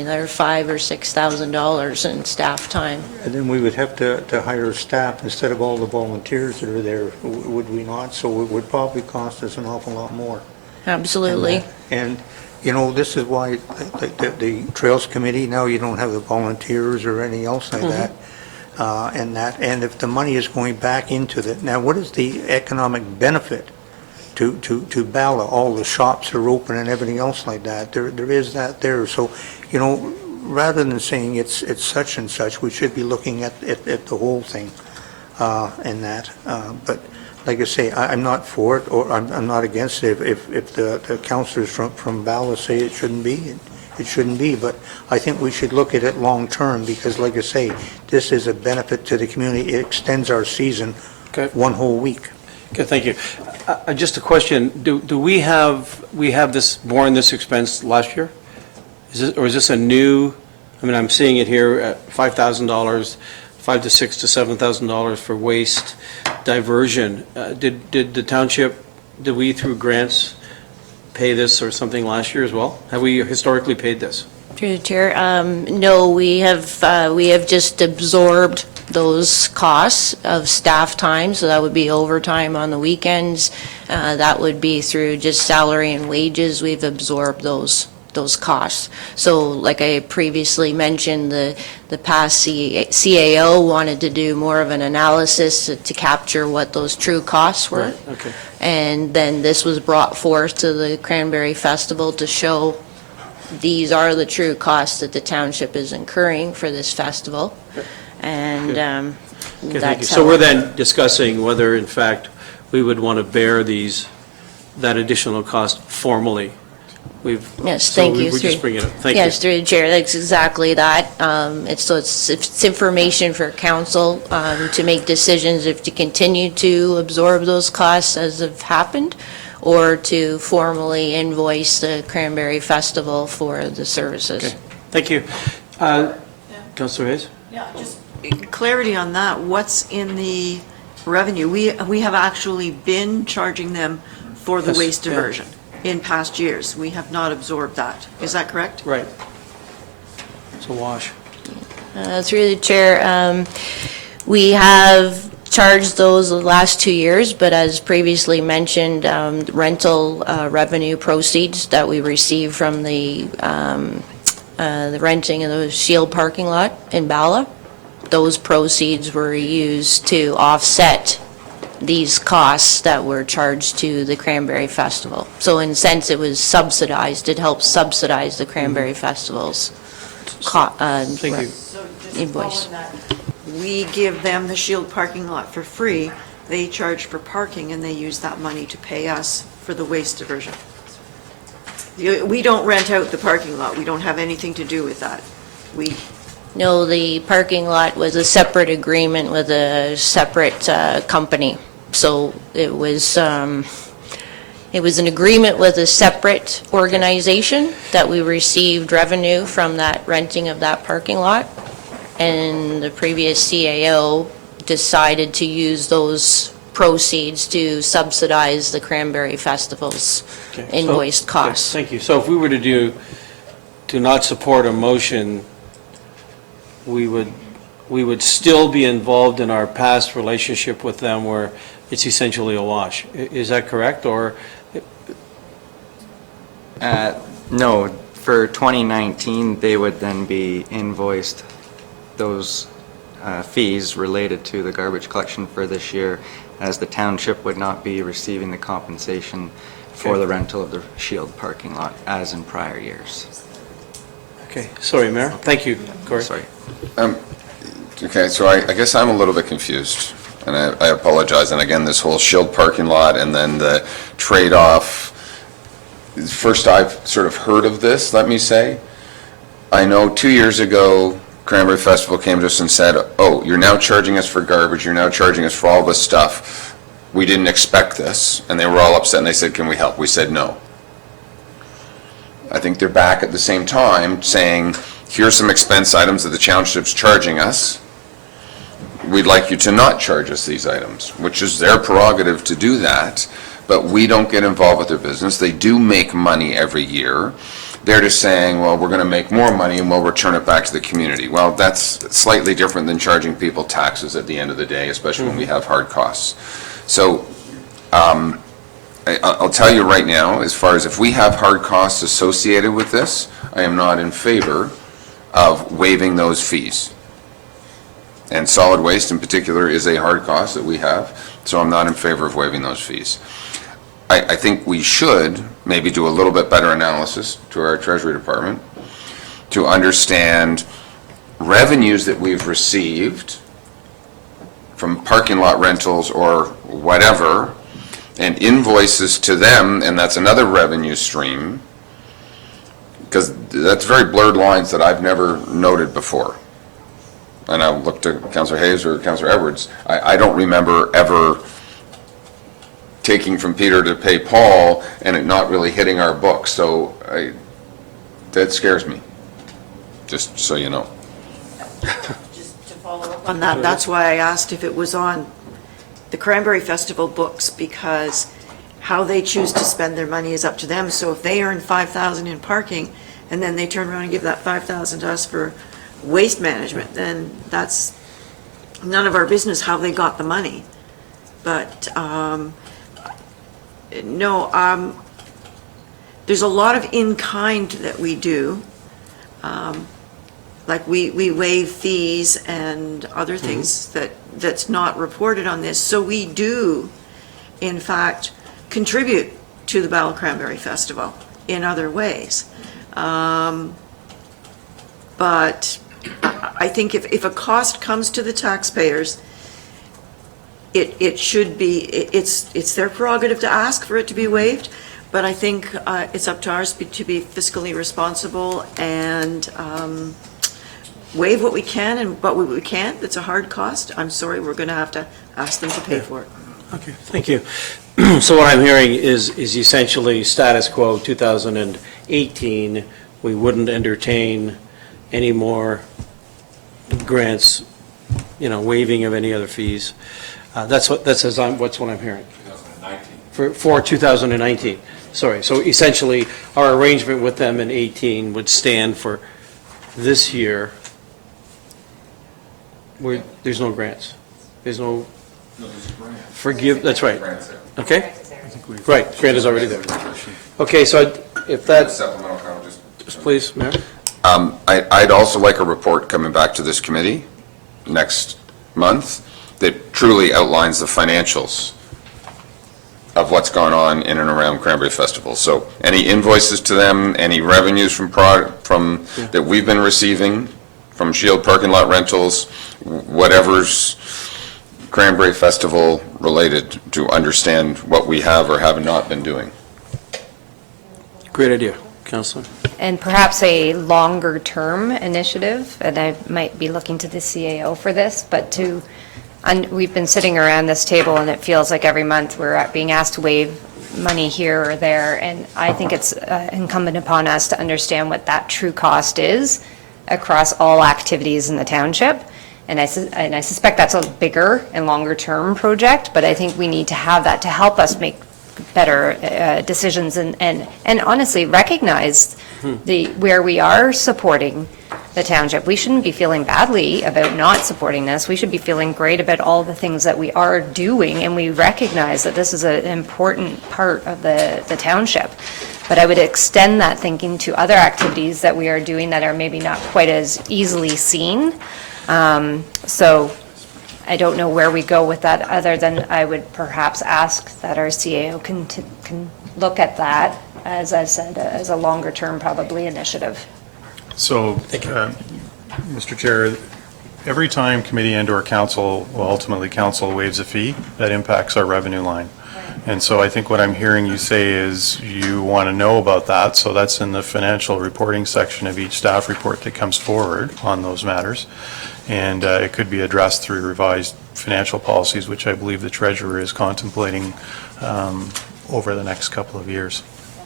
another $5,000 or $6,000 in staff time. And then we would have to hire staff instead of all the volunteers that are there, would we not? So it would probably cost us an awful lot more. Absolutely. And, you know, this is why the Trails Committee, now you don't have the volunteers or anything else like that. And if the money is going back into the, now what is the economic benefit to Bala? All the shops are open and everything else like that. There is that there. So, you know, rather than saying it's such and such, we should be looking at the whole thing and that. But like I say, I'm not for it, or I'm not against it. If the councillors from Bala say it shouldn't be, it shouldn't be. But I think we should look at it long term because, like I say, this is a benefit to the community. It extends our season one whole week. Okay, thank you. Just a question, do we have this, borne this expense last year? Or is this a new, I mean, I'm seeing it here at $5,000, $5,000 to $6,000 to $7,000 for waste diversion. Did the township, did we through grants pay this or something last year as well? Have we historically paid this? Through the chair, no, we have just absorbed those costs of staff time, so that would be overtime on the weekends. That would be through just salary and wages. We've absorbed those costs. So like I previously mentioned, the past CAO wanted to do more of an analysis to capture what those true costs were. Right, okay. And then this was brought forth to the Cranberry Festival to show these are the true costs that the township is incurring for this festival. And Okay, thank you. that's So how we're then discussing whether, in fact, we would want to bear that additional cost formally. Yes, thank you. We just bring it up. Thank you. Yes, through the chair, that's exactly that. It's information for council to make decisions if to continue to absorb those costs as have happened, or to formally invoice the Cranberry Festival for the services. Okay, thank you. Councillor Hayes? Yeah, just clarity on that. What's in the revenue? We have actually been charging them for the Yes, waste yeah. diversion in past years. We have not absorbed that. Is that correct? Right. It's a wash. Through the chair, we have charged those the last 2 years, but as previously mentioned, rental revenue proceeds that we received from the renting of the Shield parking lot in Bala, those proceeds were used to offset these costs that were charged to the Cranberry Festival. So in a sense, it was subsidized. It helped subsidize the Cranberry Festival's Thank you. invoice. We give them the Shield parking lot for free. They charge for parking, and they use that money to pay us for the waste diversion. We don't rent out the parking lot. We don't have anything to do with that. No, the parking lot was a separate agreement with a separate company. So it was an agreement with a separate organization that we received revenue from that renting of that parking lot. And the previous CAO decided to use those proceeds to subsidize the Cranberry Festival's Okay, so- invoiced costs. Thank you. So if we were to not support a motion, we would still be involved in our past relationship with them where it's essentially a wash. Is that correct, or? No, for 2019, they would then be invoiced those fees related to the garbage collection for this year, as the township would not be receiving the compensation for the rental of the Shield parking lot as in prior years. Okay, sorry, Mayor. Thank you, Corey. Sorry. Okay, so I guess I'm a little bit confused, and I apologize. And again, this whole Shield parking lot and then the trade-off, first I've sort of heard of this, let me say. I know 2 years ago, Cranberry Festival came to us and said, oh, you're now charging us for garbage, you're now charging us for all this stuff. We didn't expect this, and they were all upset, and they said, can we help? We said no. I think they're back at the same time saying, here's some expense items that the township's charging us. We'd like you to not charge us these items, which is their prerogative to do that, but we don't get involved with their business. They do make money every year. They're just saying, well, we're going to make more money and we'll return it back to the community. Well, that's slightly different than charging people taxes at the end of the day, especially when we have hard costs. So I'll tell you right now, as far as if we have hard costs associated with this, I am not in favor of waiving those fees. And solid waste in particular is a hard cost that we have, so I'm not in favor of waiving those fees. I think we should maybe do a little bit better analysis to our Treasury Department to understand revenues that we've received from parking lot rentals or whatever, and invoices to them, and that's another revenue stream, because that's very blurred lines that I've never noted before. And I'll look to Councillor Hayes or Councillor Edwards. I don't remember ever taking from Peter to pay Paul and it not really hitting our books. So that scares me, just so you know. Just to follow up on that, that's why I asked if it was on the Cranberry Festival books, because how they choose to spend their money is up to them. So if they earn $5,000 in parking and then they turn around and give that $5,000 to us for waste management, then that's none of our business how they got the money. But no, there's a lot of in-kind that we do. Like we waive fees and other things that's not reported on this. So we do, in fact, contribute to the Battle Cranberry Festival in other ways. But I think if a cost comes to the taxpayers, it should be, it's their prerogative to ask for it to be waived, but I think it's up to ours to be fiscally responsible and waive what we can, and what we can't, it's a hard cost. I'm sorry, we're going to have to ask them to pay for it. Okay, thank you. So what I'm hearing is essentially status quo 2018, we wouldn't entertain any more grants, waiving of any other fees. That's what I'm hearing. 2019. For 2019. Sorry. So essentially, our arrangement with them in 18 would stand for this year. There's no grants. There's no. No, there's a grant. Forgive. That's right. Okay. Right. Grant is already there. Okay. So if that's supplemental comment, just please, Mayor. I'd also like a report coming back to this committee next month that truly outlines the financials of what's gone on in and around Cranberry Festival. So any invoices to them, any revenues from that we've been receiving from Shield parking lot rentals, whatever's Cranberry Festival related, to understand what we have or have not been doing. Great idea, Councilor. And perhaps a longer-term initiative, and I might be looking to the CAO for this, but we've been sitting around this table and it feels like every month we're being asked to waive money here or there, and I think it's incumbent upon us to understand what that true cost is across all activities in the township. And I suspect that's a bigger and longer-term project, but I think we need to have that to help us make better decisions and honestly recognize where we are supporting the township. We shouldn't be feeling badly about not supporting this. We should be feeling great about all the things that we are doing, and we recognize that this is an important part of the township. But I would extend that thinking to other activities that we are doing that are maybe not quite as easily seen. So I don't know where we go with that, other than I would perhaps ask that our CAO can look at that, as I said, as a longer-term probably initiative. So, Mr. Chair, every time committee and/or council, well, ultimately council waives a fee, that impacts our revenue line. And so I think what I'm hearing you say is you want to know about that, so that's in the financial reporting section of each staff report that comes forward on those matters. And it could be addressed through revised financial policies, which I believe the treasurer is contemplating over the next couple of years.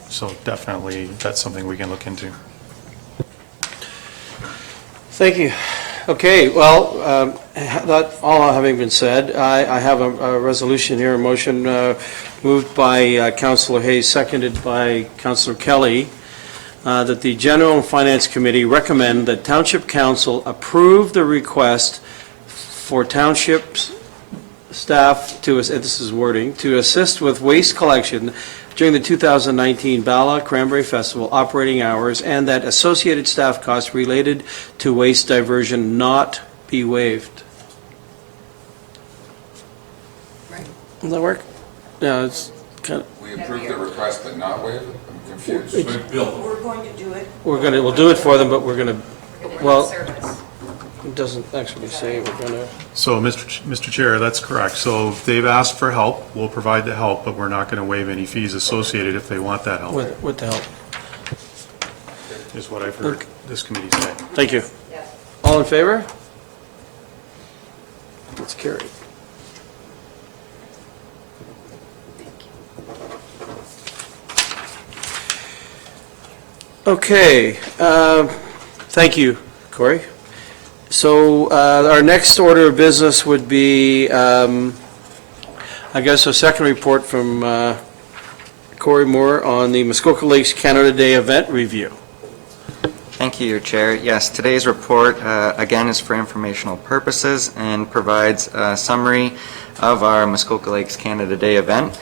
So definitely, that's something we can look into. Thank you. Okay, well, that all having been said, I have a resolution here, a motion moved by Councillor Hayes, seconded by Councillor Kelly, that the General and Finance Committee recommend that Township Council approve the request for Township staff to, this is wording, to assist with waste collection during the 2019 Bala Cranberry Festival operating hours, and that associated staff costs related to waste diversion not be waived. Does that work? No, it's kind of. We approved the request but not waived? I'm confused. We're going to do it. We'll do it for them, but we're going to, well, it doesn't actually say we're going to. So, Mr. Chair, that's correct. So if they've asked for help, we'll provide the help, but we're not going to waive any fees associated if they want that help, With the help. is what I've heard this committee say. Thank you. All in favor? It's carried. Okay, thank you, Corey. So our next order of business would be, I guess, a second report from Corey Moore on the Muskoka Lakes Canada Day event review. Thank you, Your Chair. Yes, today's report, again, is for informational purposes and provides a summary of our Muskoka Lakes Canada Day event.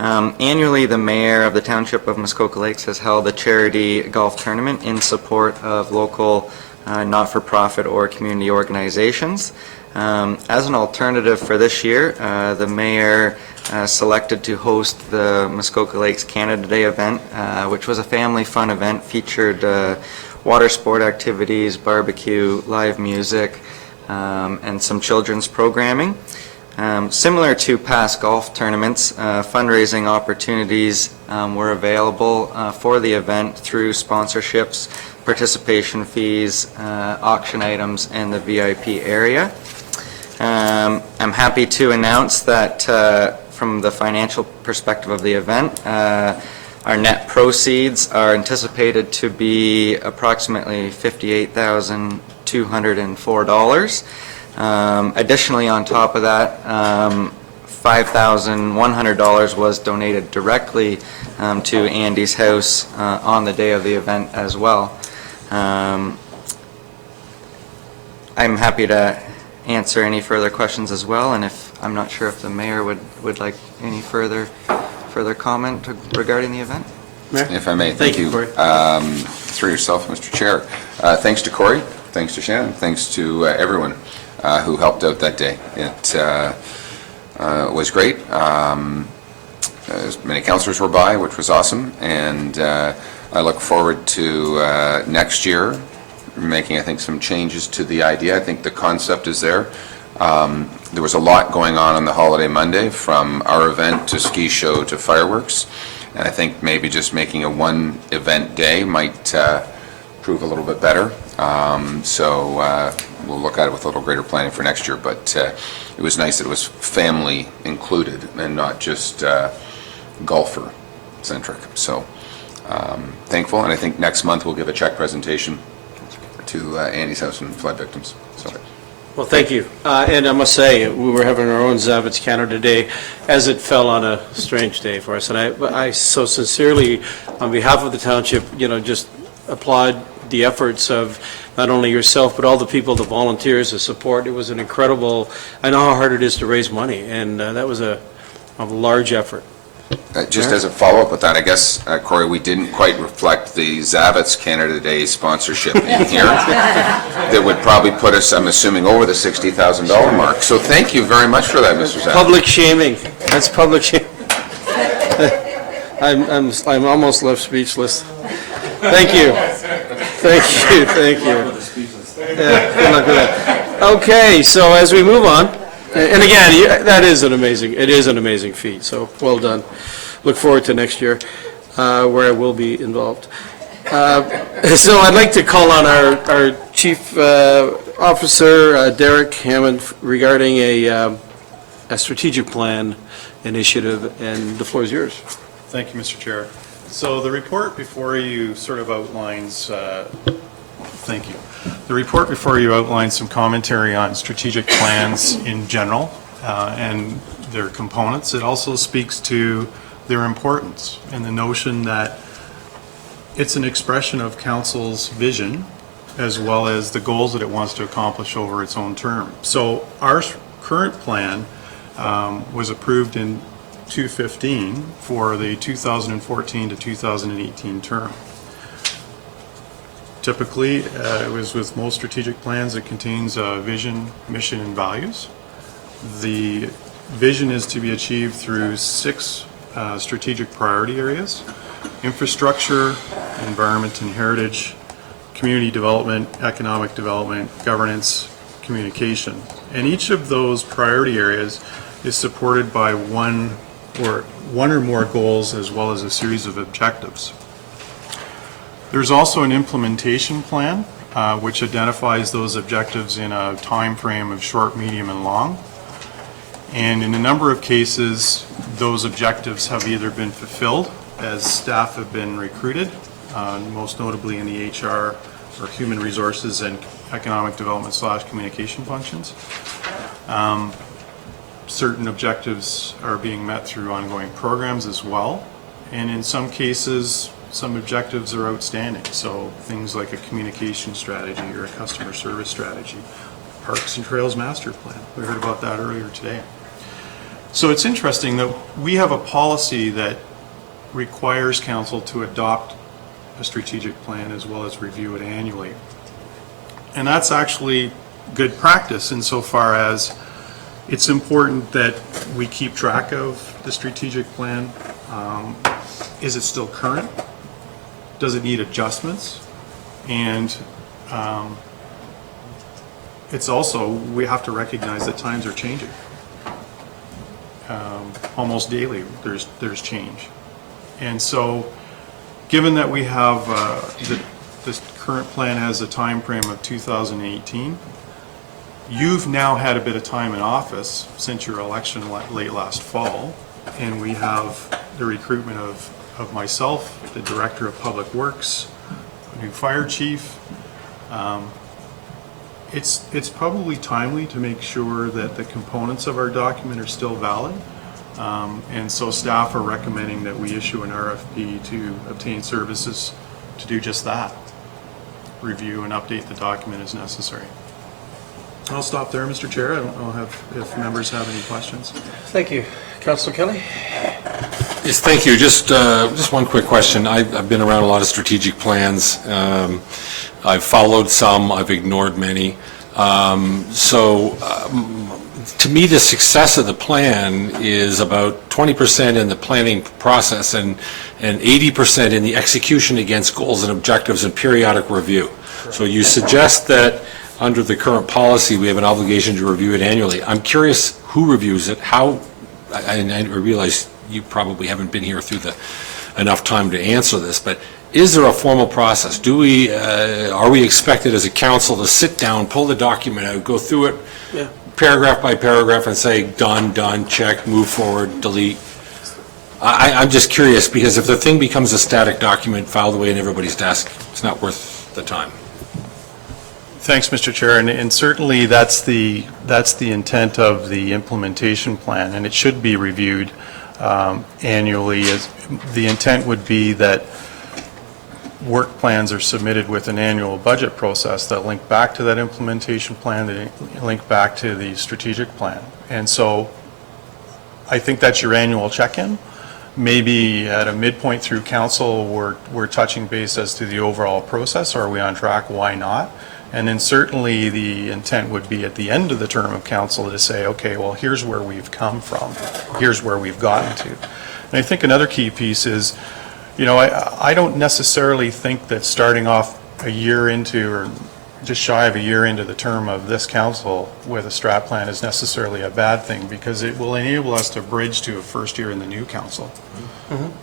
Annually, the Mayor of the Township of Muskoka Lakes has held a charity golf tournament in support of local not-for-profit or community organizations. As an alternative for this year, the Mayor selected to host the Muskoka Lakes Canada Day event, which was a family fun event, featured water sport activities, barbecue, live music, and some children's programming. Similar to past golf tournaments, fundraising opportunities were available for the event through sponsorships, participation fees, auction items, and the VIP area. I'm happy to announce that from the financial perspective of the event, our net proceeds are anticipated to be approximately $58,204. Additionally, on top of that, $5,100 was donated directly to Andy's house on the day of the event as well. I'm happy to answer any further questions as well, and I'm not sure if the mayor would like any further comment regarding the event. If I may, Thank you, Corey. Through yourself, Mr. Chair. Thanks to Corey, thanks to Shannon, thanks to everyone who helped out that day. It was great. As many councillors were by, which was awesome, and I look forward to next year making, I think, some changes to the idea. I think the concept is there. There was a lot going on the holiday Monday, from our event to ski show to fireworks, and I think maybe just making a one event day might prove a little bit better. So we'll look at it with a little greater planning for next year, but it was nice that it was family included and not just golfer centric. So thankful, and I think next month we'll give a check presentation to Andy's house and flood victims. So. Well, thank you. And I must say, we were having our own Zavitz Canada Day, as it fell on a strange day for us. And I so sincerely, on behalf of the township, just applaud the efforts of not only yourself, but all the people, the volunteers, the support. It was an incredible, I know how hard it is to raise money, and that was a large effort. Just as a follow-up with that, I guess, Corey, we didn't quite reflect the Zavitz Canada Day sponsorship in here. That would probably put us, I'm assuming, over the $60,000 mark. So thank you very much for that, Mr. Zavitz. Public shaming. That's public shaming. I'm almost left speechless. Thank you. Thank you, thank you. Yeah, good luck with that. Okay, so as we move on, and again, that is an amazing feat, so well done. Look forward to next year, where I will be involved. So I'd like to call on our Chief Officer, Derek Hammond, regarding a strategic plan initiative, and the floor is yours. Thank you, Mr. Chair. So the report before you sort of outlines, thank you. The report before you outlines some commentary on strategic plans in general and their components. It also speaks to their importance and the notion that it's an expression of council's vision as well as the goals that it wants to accomplish over its own term. So our current plan was approved in 2015 for the 2014 to 2018 term. Typically, it was with most strategic plans, it contains a vision, mission, and values. The vision is to be achieved through 6 strategic priority areas: infrastructure, environment and heritage, community development, economic development, governance, communication. And each of those priority areas is supported by one or more goals as well as a series of objectives. There's also an implementation plan which identifies those objectives in a time frame of short, medium, and long. And in a number of cases, those objectives have either been fulfilled as staff have been recruited, most notably in the HR or human resources and economic development / communication functions. Certain objectives are being met through ongoing programs as well. And in some cases, some objectives are outstanding. So things like a communication strategy or a customer service strategy, Parks and Trails Master Plan. We heard about that earlier today. So it's interesting that we have a policy that requires council to adopt a strategic plan as well as review it annually. And that's actually good practice insofar as it's important that we keep track of the strategic plan. Is it still current? Does it need adjustments? And it's also, we have to recognize that times are changing. Almost daily, there's change. And so, given that we have, this current plan has a time frame of 2018, you've now had a bit of time in office since your election late last fall, and we have the recruitment of myself, the Director of Public Works, a new fire chief. It's probably timely to make sure that the components of our document are still valid. And so staff are recommending that we issue an RFP to obtain services to do just that, review and update the document as necessary. I'll stop there, Mr. Chair. I don't know if members have any questions. Thank you. Councilor Kelly? Yes, thank you. Just one quick question. I've been around a lot of strategic plans. I've followed some, I've ignored many. To me, the success of the plan is about 20% in the planning process and 80% in the execution against goals and objectives and periodic review. So you suggest that under the current policy, we have an obligation to review it annually. I'm curious who reviews it, how, and I realize you probably haven't been here through enough time to answer this, but is there a formal process? Are we expected as a council to sit down, pull the document out, go through it paragraph by paragraph and say, done, check, move forward, delete? I'm just curious, because if the thing becomes a static document filed away in everybody's desk, it's not worth the time. Thanks, Mr. Chair, and certainly that's the intent of the implementation plan, and it should be reviewed annually. The intent would be that work plans are submitted with an annual budget process that link back to that implementation plan, that link back to the strategic plan. And so I think that's your annual check-in. Maybe at a midpoint through council, we're touching base as to the overall process. Are we on track? Why not? And then certainly the intent would be at the end of the term of council to say, okay, well, here's where we've come from. Here's where we've gotten to. And I think another key piece is, I don't necessarily think that starting off a year into, or just shy of a year into the term of this council with a strat plan is necessarily a bad thing, because it will enable us to bridge to a first year in the new council.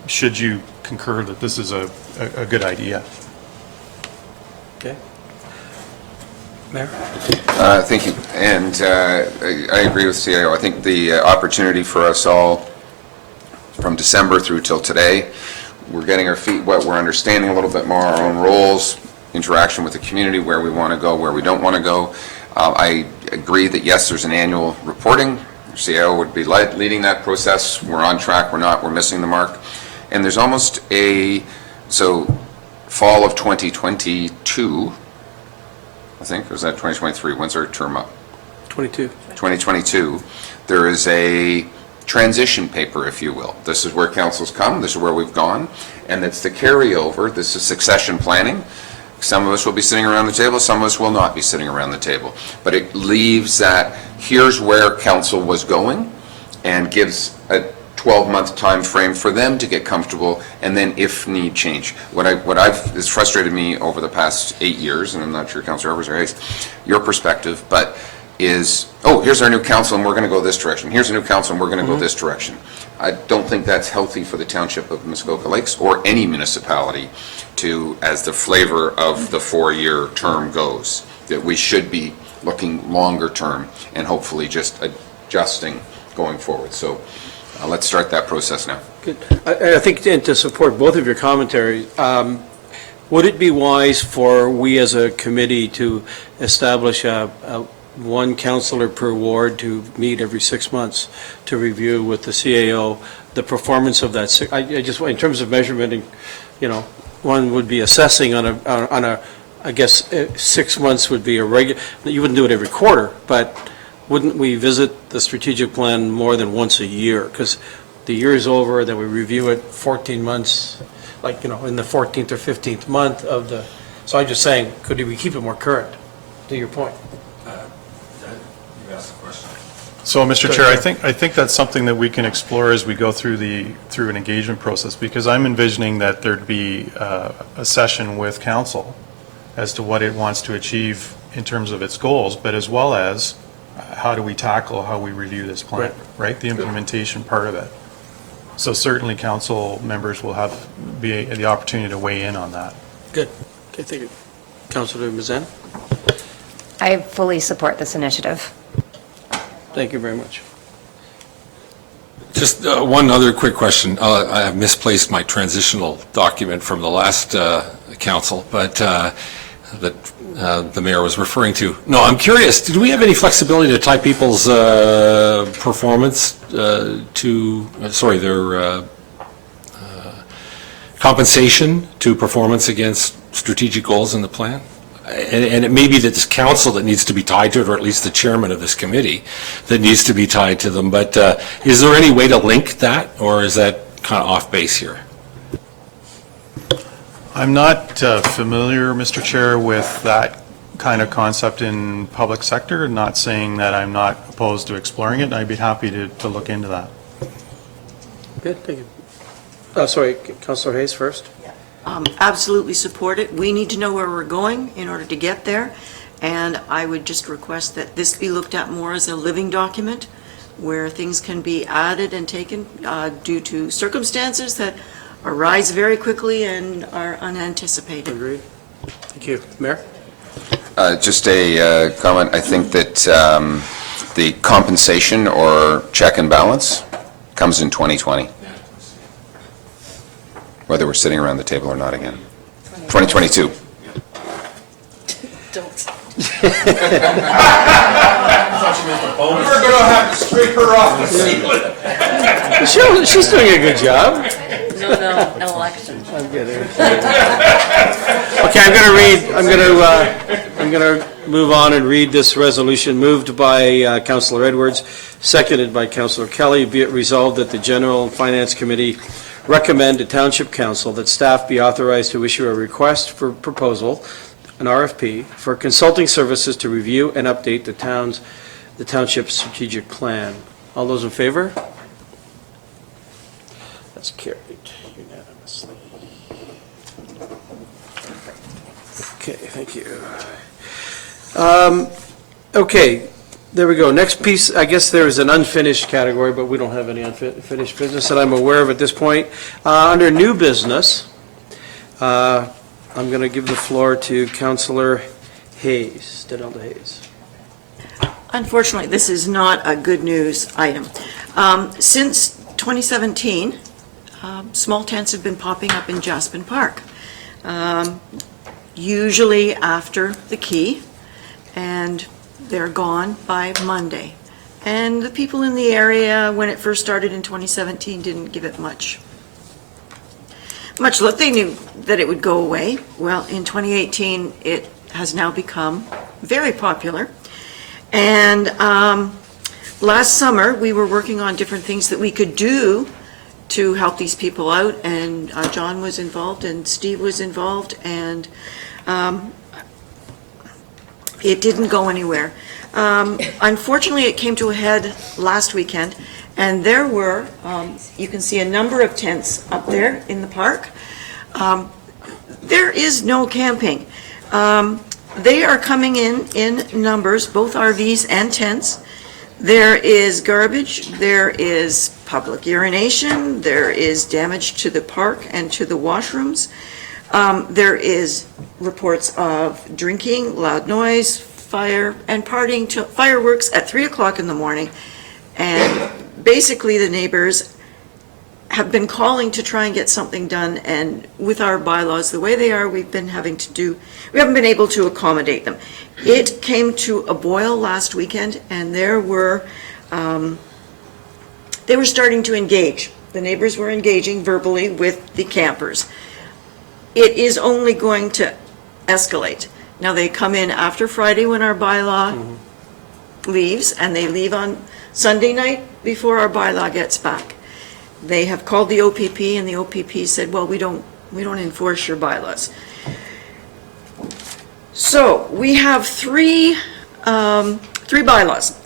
Should you concur that this is a good idea? Okay. Mayor? Thank you. And I agree with CIO. I think the opportunity for us all from December through till today, we're getting our feet wet, we're understanding a little bit more our own roles, interaction with the community, where we want to go, where we don't want to go. I agree that, yes, there's an annual reporting. CIO would be leading that process. We're on track, we're not, we're missing the mark. And there's almost fall of 2022, I think, or is that 2023? When's our term up? 2022. There is a transition paper, if you will. This is where councils come, this is where we've gone, and it's the carryover. This is succession planning. Some of us will be sitting around the table, some of us will not be sitting around the table. But it leaves that, here's where council was going, and gives a 12-month time frame for them to get comfortable, and then if need, change. What has frustrated me over the past 8 years, and I'm not sure Councillor Evers or Hayes, your perspective, but is, here's our new council and we're going to go this direction. Here's a new council and we're going to go this direction. I don't think that's healthy for the Township of Muskoka Lakes or any municipality to, as the flavor of the 4-year term goes, that we should be looking longer term and hopefully just adjusting going forward. So let's start that process now. Good. I think, and to support both of your commentaries, would it be wise for we as a committee to establish one councillor per ward to meet every 6 months to review with the CAO the performance of that? I just, in terms of measurement, one would be assessing on a I guess 6 months would be a regular. You wouldn't do it every quarter, but wouldn't we visit the strategic plan more than once a year? Because the year is over, then we review it 14 months, in the 14th or 15th month of the. So I'm just saying, could we keep it more current? To your point. So, Mr. Chair, I think that's something that we can explore as we go through an engagement process, because I'm envisioning that there'd be a session with council as to what it wants to achieve in terms of its goals, but as well as how do we tackle how we review this plan, right? The implementation part of it. So certainly council members will have the opportunity to weigh in on that. Good. Okay, thank you. Councillor Mazan? I fully support this initiative. Thank you very much. Just one other quick question. I have misplaced my transitional document from the last council, but that the mayor was referring to. No, I'm curious, do we have any flexibility to tie people's performance their compensation to performance against strategic goals in the plan? And it may be that this council that needs to be tied to it, or at least the chairman of this committee that needs to be tied to them. But is there any way to link that, or is that kind of off base here? I'm not familiar, Mr. Chair, with that kind of concept in public sector. Not saying that I'm not opposed to exploring it, and I'd be happy to look into that. Good, thank you. Oh, sorry, Councillor Hayes first. Absolutely support it. We need to know where we're going in order to get there, and I would just request that this be looked at more as a living document where things can be added and taken due to circumstances that arise very quickly and are unanticipated. Agreed. Thank you. Mayor? Just a comment. I think that the compensation or check and balance comes in 2020. Whether we're sitting around the table or not again. 2022. Don't. We're going to have to scrape her off the ceiling. She's doing a good job. No election. I'm kidding. Okay, I'm going to move on and read this resolution moved by Councillor Edwards, seconded by Councillor Kelly. Be it resolved that the General and Finance Committee recommend to Township Council that staff be authorized to issue a request for proposal, an RFP, for consulting services to review and update the township's strategic plan. All those in favor? That's carried unanimously. Okay, thank you. Okay, there we go. Next piece, I guess there is an unfinished category, but we don't have any unfinished business that I'm aware of at this point. Under new business, I'm going to give the floor to Councillor Hayes, Denelda Hayes. Unfortunately, this is not a good news item. Since 2017, small tents have been popping up in Jaspin Park, usually after the key, and they're gone by Monday. And the people in the area, when it first started in 2017, didn't give it much look. They knew that it would go away. Well, in 2018, it has now become very popular. And last summer, we were working on different things that we could do to help these people out, and John was involved and Steve was involved, and it didn't go anywhere. Unfortunately, it came to a head last weekend, and there were, you can see a number of tents up there in the park. There is no camping. They are coming in numbers, both RVs and tents. There is garbage, there is public urination, there is damage to the park and to the washrooms. There is reports of drinking, loud noise, fire, and partying till fireworks at 3 o'clock in the morning. And basically the neighbors have been calling to try and get something done, and with our bylaws the way they are, we haven't been able to accommodate them. It came to a boil last weekend, and they were starting to engage. The neighbors were engaging verbally with the campers. It is only going to escalate. Now, they come in after Friday when our bylaw leaves, and they leave on Sunday night before our bylaw gets back. They have called the OPP, and the OPP said, well, we don't enforce your bylaws. So we have three bylaws.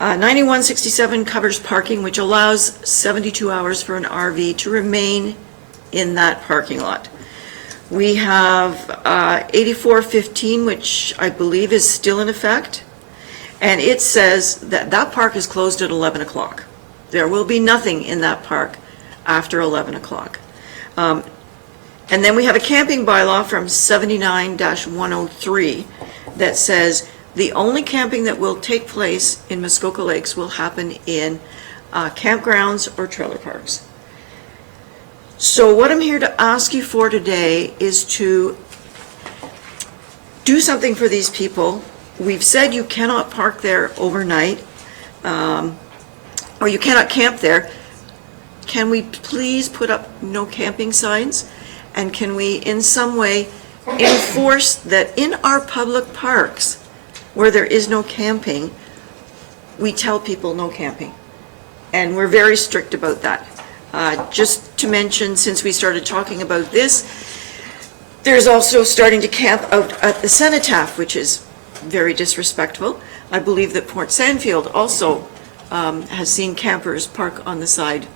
9167 covers parking, which allows 72 hours for an RV to remain in that parking lot. We have 8415, which I believe is still in effect, and it says that that park is closed at 11 o'clock. There will be nothing in that park after 11 o'clock. And then we have a camping bylaw from 79-103 that says the only camping that will take place in Muskoka Lakes will happen in campgrounds or trailer parks. So what I'm here to ask you for today is to do something for these people. We've said you cannot park there overnight, or you cannot camp there. Can we please put up no camping signs? And can we in some way enforce that in our public parks where there is no camping, we tell people no camping? And we're very strict about that. Just to mention, since we started talking about this, there's also starting to camp out at the Cenotaph, which is very disrespectful. I believe that Port Sandfield also has seen campers park on the side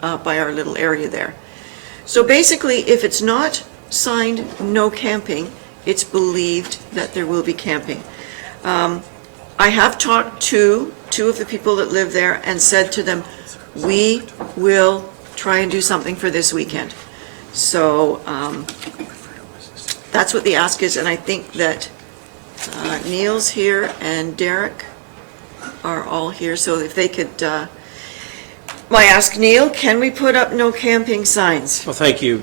by our little area there. So basically, if it's not signed no camping, it's believed that there will be camping. I have talked to two of the people that live there and said to them, we will try and do something for this weekend. So that's what the ask is, and I think that Neil's here and Derek are all here, so if they could, I ask Neil, can we put up no camping signs? Well, thank you,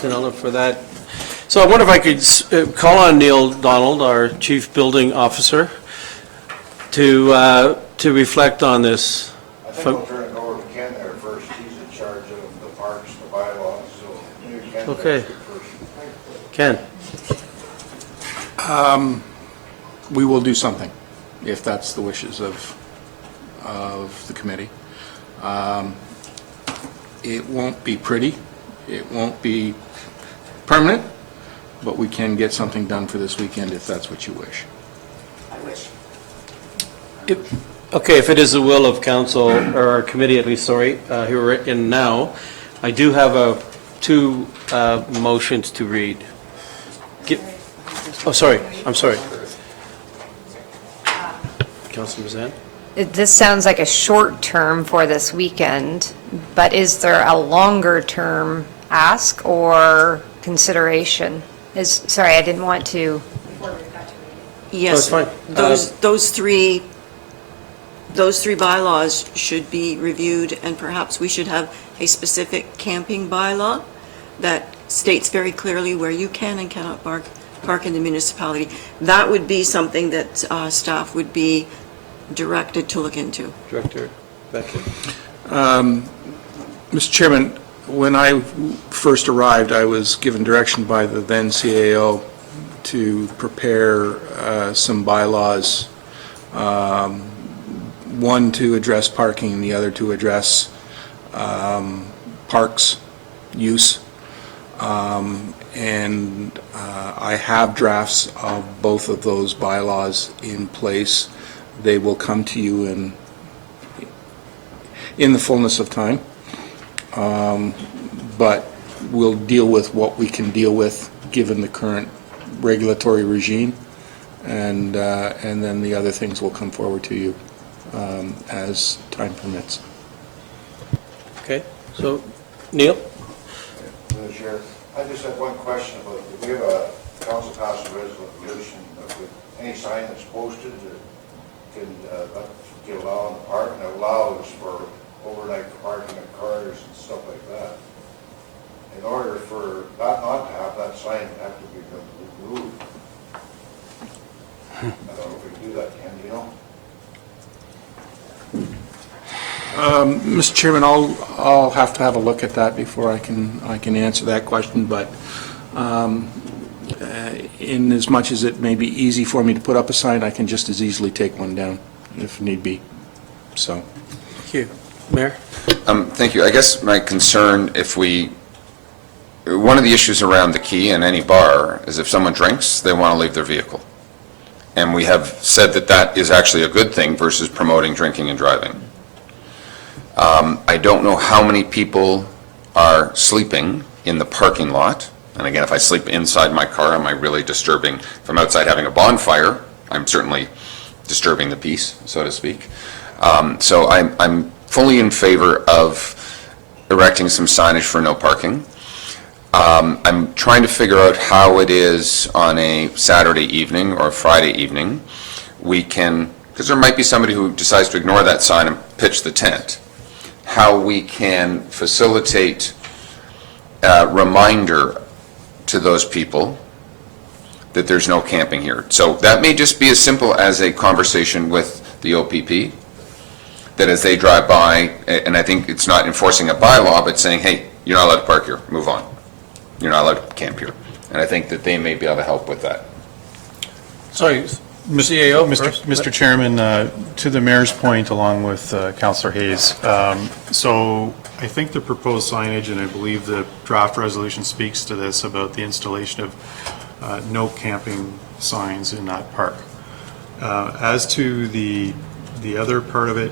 Danella, for that. So I wonder if I could call on Neil Donald, our Chief Building Officer, to reflect on this. I think I'll turn it over to Ken there first. He's in charge of the parks, the bylaws, so maybe Ken Okay. first. Ken? We will do something, if that's the wishes of the committee. It won't be pretty, it won't be permanent, but we can get something done for this weekend if that's what you wish. I wish. Okay, if it is the will of council, or our committee at least, sorry, who are in now, I do have two motions to read. Oh, sorry, I'm sorry. Councilor Mazan? This sounds like a short term for this weekend, but is there a longer term ask or consideration? Sorry, I didn't want to. Yes. No, it's fine. Those three bylaws should be reviewed, and perhaps we should have a specific camping bylaw that states very clearly where you can and cannot park in the municipality. That would be something that staff would be directed to look into. Director Beckett? Mr. Chairman, when I first arrived, I was given direction by the then CAO to prepare some bylaws, one to address parking, the other to address parks use. And I have drafts of both of those bylaws in place. They will come to you in the fullness of time. But we'll deal with what we can deal with, given the current regulatory regime, and then the other things will come forward to you as time permits. Okay, so, Neil? Mr. Chair, I just have one question about, if we have a council passed a resolution that with any sign that's posted that can get allowed in the park and allows for overnight parking of cars and stuff like that. In order for that not to have, that sign have to be removed. I don't know if we can do that, Ken, do you know? Mr. Chairman, I'll have to have a look at that before I can answer that question, but in as much as it may be easy for me to put up a sign, I can just as easily take one down if need be, so. Thank you. Mayor? Thank you. I guess my concern, one of the issues around the key in any bar is if someone drinks, they want to leave their vehicle. And we have said that that is actually a good thing versus promoting drinking and driving. I don't know how many people are sleeping in the parking lot. And again, if I sleep inside my car, am I really disturbing? If I'm outside having a bonfire, I'm certainly disturbing the peace, so to speak. So I'm fully in favor of erecting some signage for no parking. I'm trying to figure out how it is on a Saturday evening or a Friday evening. We can, because there might be somebody who decides to ignore that sign and pitch the tent, how we can facilitate a reminder to those people that there's no camping here. So that may just be as simple as a conversation with the OPP, that as they drive by, and I think it's not enforcing a bylaw, but saying, hey, you're not allowed to park here, move on. You're not allowed to camp here. And I think that they may be able to help with that. Sorry, CAO, Mr. Chairman, to the mayor's point, along with Councillor Hayes, so I think the proposed signage, and I believe the draft resolution speaks to this, about the installation of no camping signs in that park. As to the other part of it,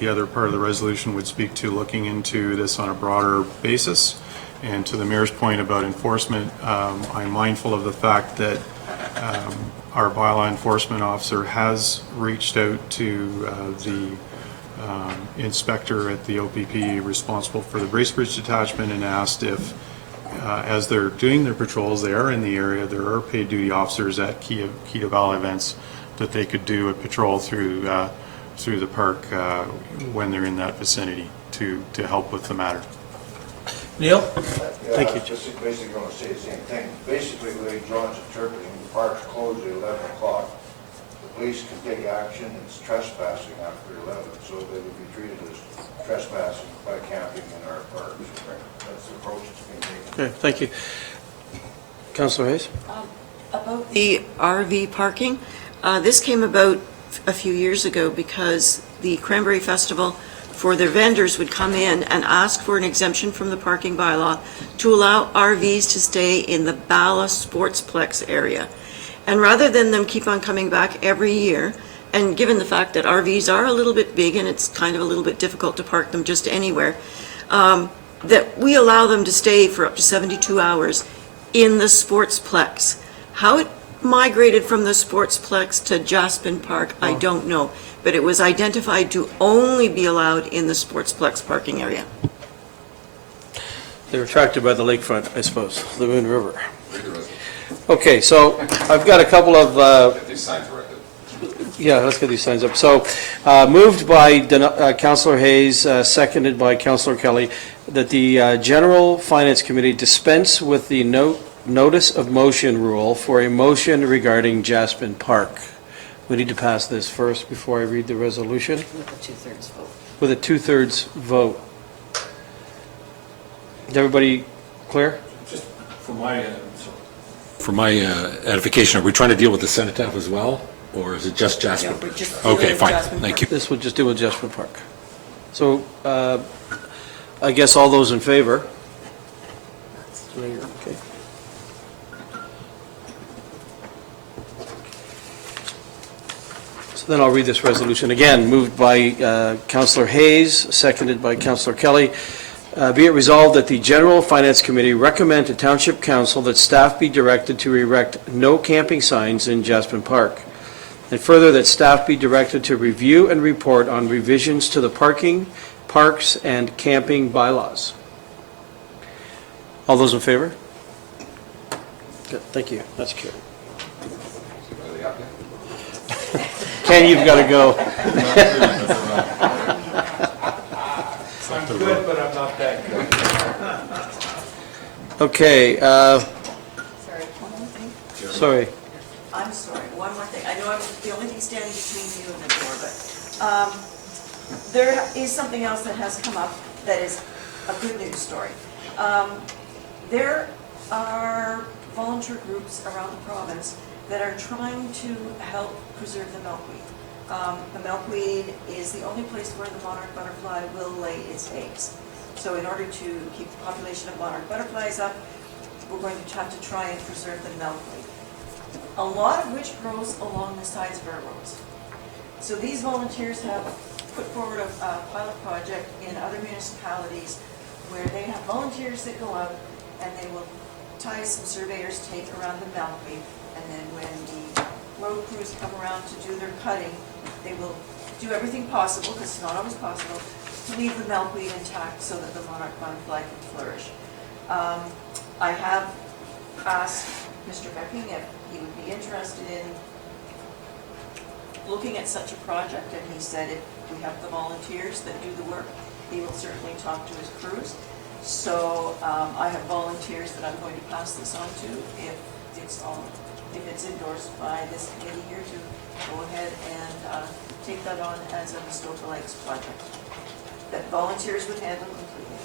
the other part of the resolution would speak to looking into this on a broader basis. And to the mayor's point about enforcement, I'm mindful of the fact that our bylaw enforcement officer has reached out to the inspector at the OPP responsible for the Bracebridge detachment and asked if, as they're doing their patrols, they are in the area, there are paid duty officers at key to Valley events, that they could do a patrol through the park when they're in that vicinity to help with the matter. Neil? Yeah, Thank you. I was just basically going to say the same thing. Basically, the way John's interpreting, the park's closed at 11 o'clock. The police can take action, it's trespassing after 11, so they would be treated as trespassing by camping in our parks. That's the approach that's being taken. Okay, thank you. Councillor Hayes? About the RV parking, this came about a few years ago because the Cranberry Festival, for their vendors, would come in and ask for an exemption from the parking bylaw to allow RVs to stay in the Bala Sportsplex area. And rather than them keep on coming back every year, and given the fact that RVs are a little bit big and it's kind of a little bit difficult to park them just anywhere, that we allow them to stay for up to 72 hours in the Sportsplex. How it migrated from the Sportsplex to Jaspin Park, I don't know. But it was identified to only be allowed in the Sportsplex parking area. They're attracted by the lakefront, I suppose, the Moon River. Okay, so I've got a couple of, yeah, let's get these signs up. So, moved by Councillor Hayes, seconded by Councillor Kelly, that the General Finance Committee dispense with the notice of motion rule for a motion regarding Jaspin Park. We need to pass this first before I read the resolution. With a two-thirds vote. With a two-thirds vote. Is everybody clear? Just for my edification, are we trying to deal with the cenotaph as well, or is it just Jasper? Yeah, we're just dealing Okay, with fine, Jasper thank you. This would just do with Jasper Park. So, I guess all those in favor? Okay. So then I'll read this resolution again, moved by Councillor Hayes, seconded by Councillor Kelly. Be it resolved that the General Finance Committee recommend to Township Council that staff be directed to erect no camping signs in Jaspin Park. And further, that staff be directed to review and report on revisions to the parking, parks, and camping bylaws. All those in favor? Good, thank you. That's cute. Ken, you've got to go. I'm good, but I'm not that good. Okay, Sorry, one more thing. sorry. I'm sorry, one more thing. I know I'm the only thing standing between you and the door, but there is something else that has come up that is a good news story. There are volunteer groups around the province that are trying to help preserve the milkweed. The milkweed is the only place where the monarch butterfly will lay its eggs. So in order to keep the population of monarch butterflies up, we're going to have to try and preserve the milkweed, a lot of which grows along the sides of our roads. So these volunteers have put forward a pilot project in other municipalities where they have volunteers that go out and they will tie some surveyors' tape around the milkweed, and then when the road crews come around to do their cutting, they will do everything possible, because it's not always possible, to leave the milkweed intact so that the monarch butterfly can flourish. I have asked Mr. Becking if he would be interested in looking at such a project, and he said if we have the volunteers that do the work, he will certainly talk to his crews. So I have volunteers that I'm going to pass this on to if it's endorsed by this committee here to go ahead and take that on as a Muskoka Lakes project that volunteers would handle completely.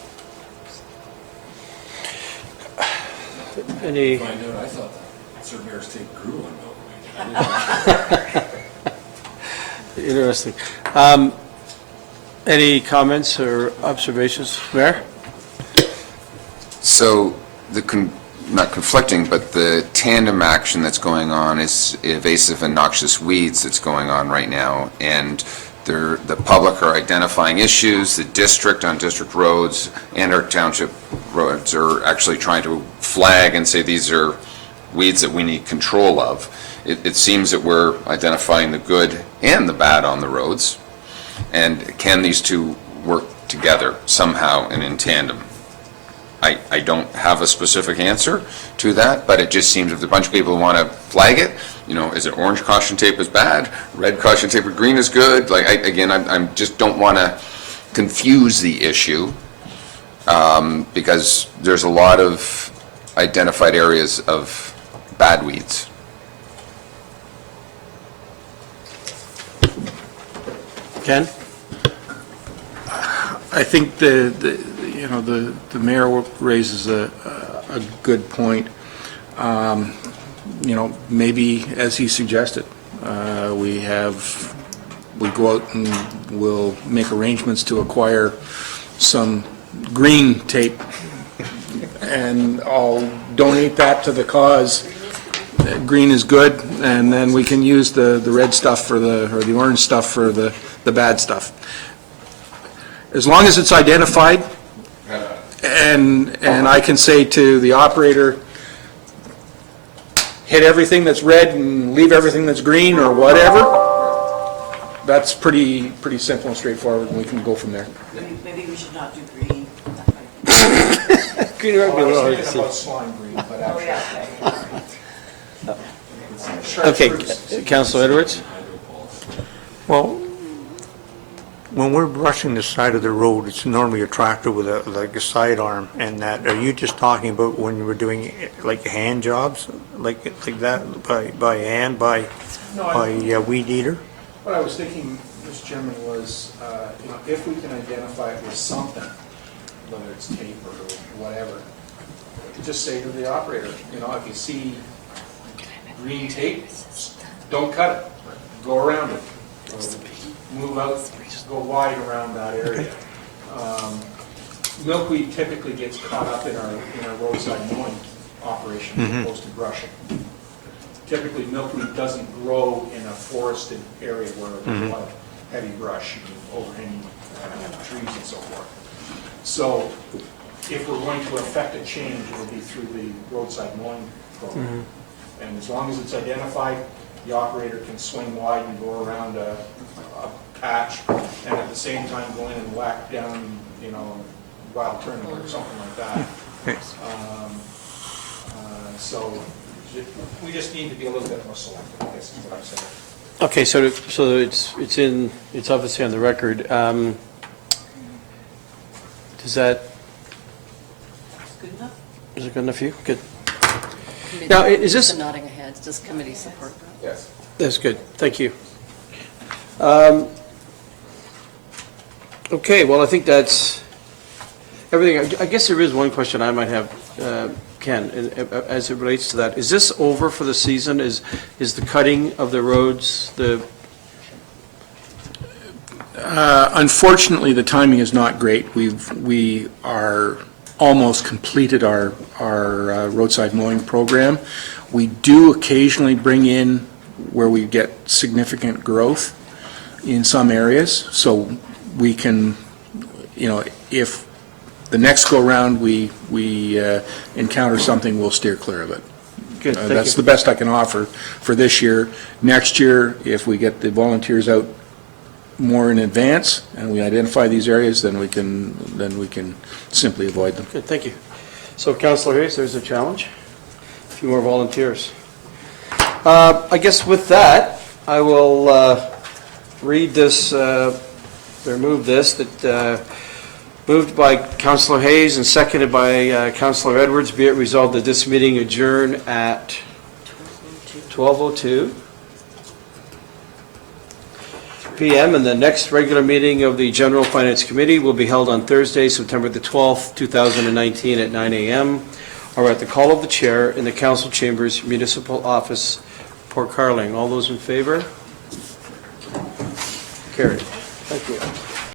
Any? Find out, I thought that surveyor's tape grew on milkweed. Interesting. Any comments or observations? Mayor? So not conflicting, but the tandem action that's going on is invasive and noxious weeds that's going on right now, and the public are identifying issues. The district on district roads and our township roads are actually trying to flag and say these are weeds that we need control of. It seems that we're identifying the good and the bad on the roads, and can these two work together somehow and in tandem? I don't have a specific answer to that, but it just seems if a bunch of people want to flag it, is it orange caution tape is bad, red caution tape or green is good? Like, I just don't want to confuse the issue because there's a lot of identified areas of bad weeds. Ken? I think the mayor raises a good point. Maybe as he suggested, we go out and we'll make arrangements to acquire some green tape, and I'll donate that to the cause. Green is good, and then we can use the red stuff or the orange stuff for the bad stuff. As long as it's identified, and I can say to the operator, hit everything that's red and leave everything that's green or whatever, that's pretty simple and straightforward, and we can go from there. Maybe we should not do green. Green might be a little hard to thinking see. about slime green, but Okay, Councilor Edwards? Well, when we're brushing the side of the road, it's normally a tractor with like a sidearm and that. Are you just talking about when you were doing like hand jobs, like that, by hand, by weed eater? What I was thinking, Mr. Chairman, was, if we can identify it with something, whether it's tape or whatever, just say to the operator, if you see green tape, don't cut it, go around it. Move out, go wide around that area. Milkweed typically gets caught up in our roadside mowing operation as opposed to brushing. Typically, milkweed doesn't grow in a forested area where there's a lot of heavy brush and overhanging trees and so forth. So if we're going to affect a change, it will be through the roadside mowing program. And as long as it's identified, the operator can swing wide and go around a patch, and at the same time go in and whack down, wild turnip or something like that. So we just need to be a little bit more selective, I guess is what I'm saying. Okay, so it's obviously on the record. Does that, Good enough? is it good enough for you? Good. Committee- Now, is this- The nodding ahead, does committee support that? Yes. That's good, thank you. Okay, well, I think that's everything. I guess there is one question I might have, Ken, as it relates to that. Is this over for the season? Is the cutting of the roads, Unfortunately, the timing is not great. We are almost completed our roadside mowing program. We do occasionally bring in where we get significant growth in some areas, so we can, if the next go-round we encounter something, we'll steer clear of it. Good, thank That's you. the best I can offer for this year. Next year, if we get the volunteers out more in advance and we identify these areas, then we can simply avoid them. Good, thank you. So, Councillor Hayes, there's a challenge. A few more volunteers. I guess with that, I will read this, or move this, that moved by Councillor Hayes and seconded by Councillor Edwards, be it resolved that this meeting adjourn at 12:02 p.m. and the next regular meeting of the General Finance Committee will be held on Thursday, September the 12th, 2019 at 9 a.m. or at the call of the chair in the Council Chambers Municipal Office, Port Carling. All those in favor? Carried. Thank you.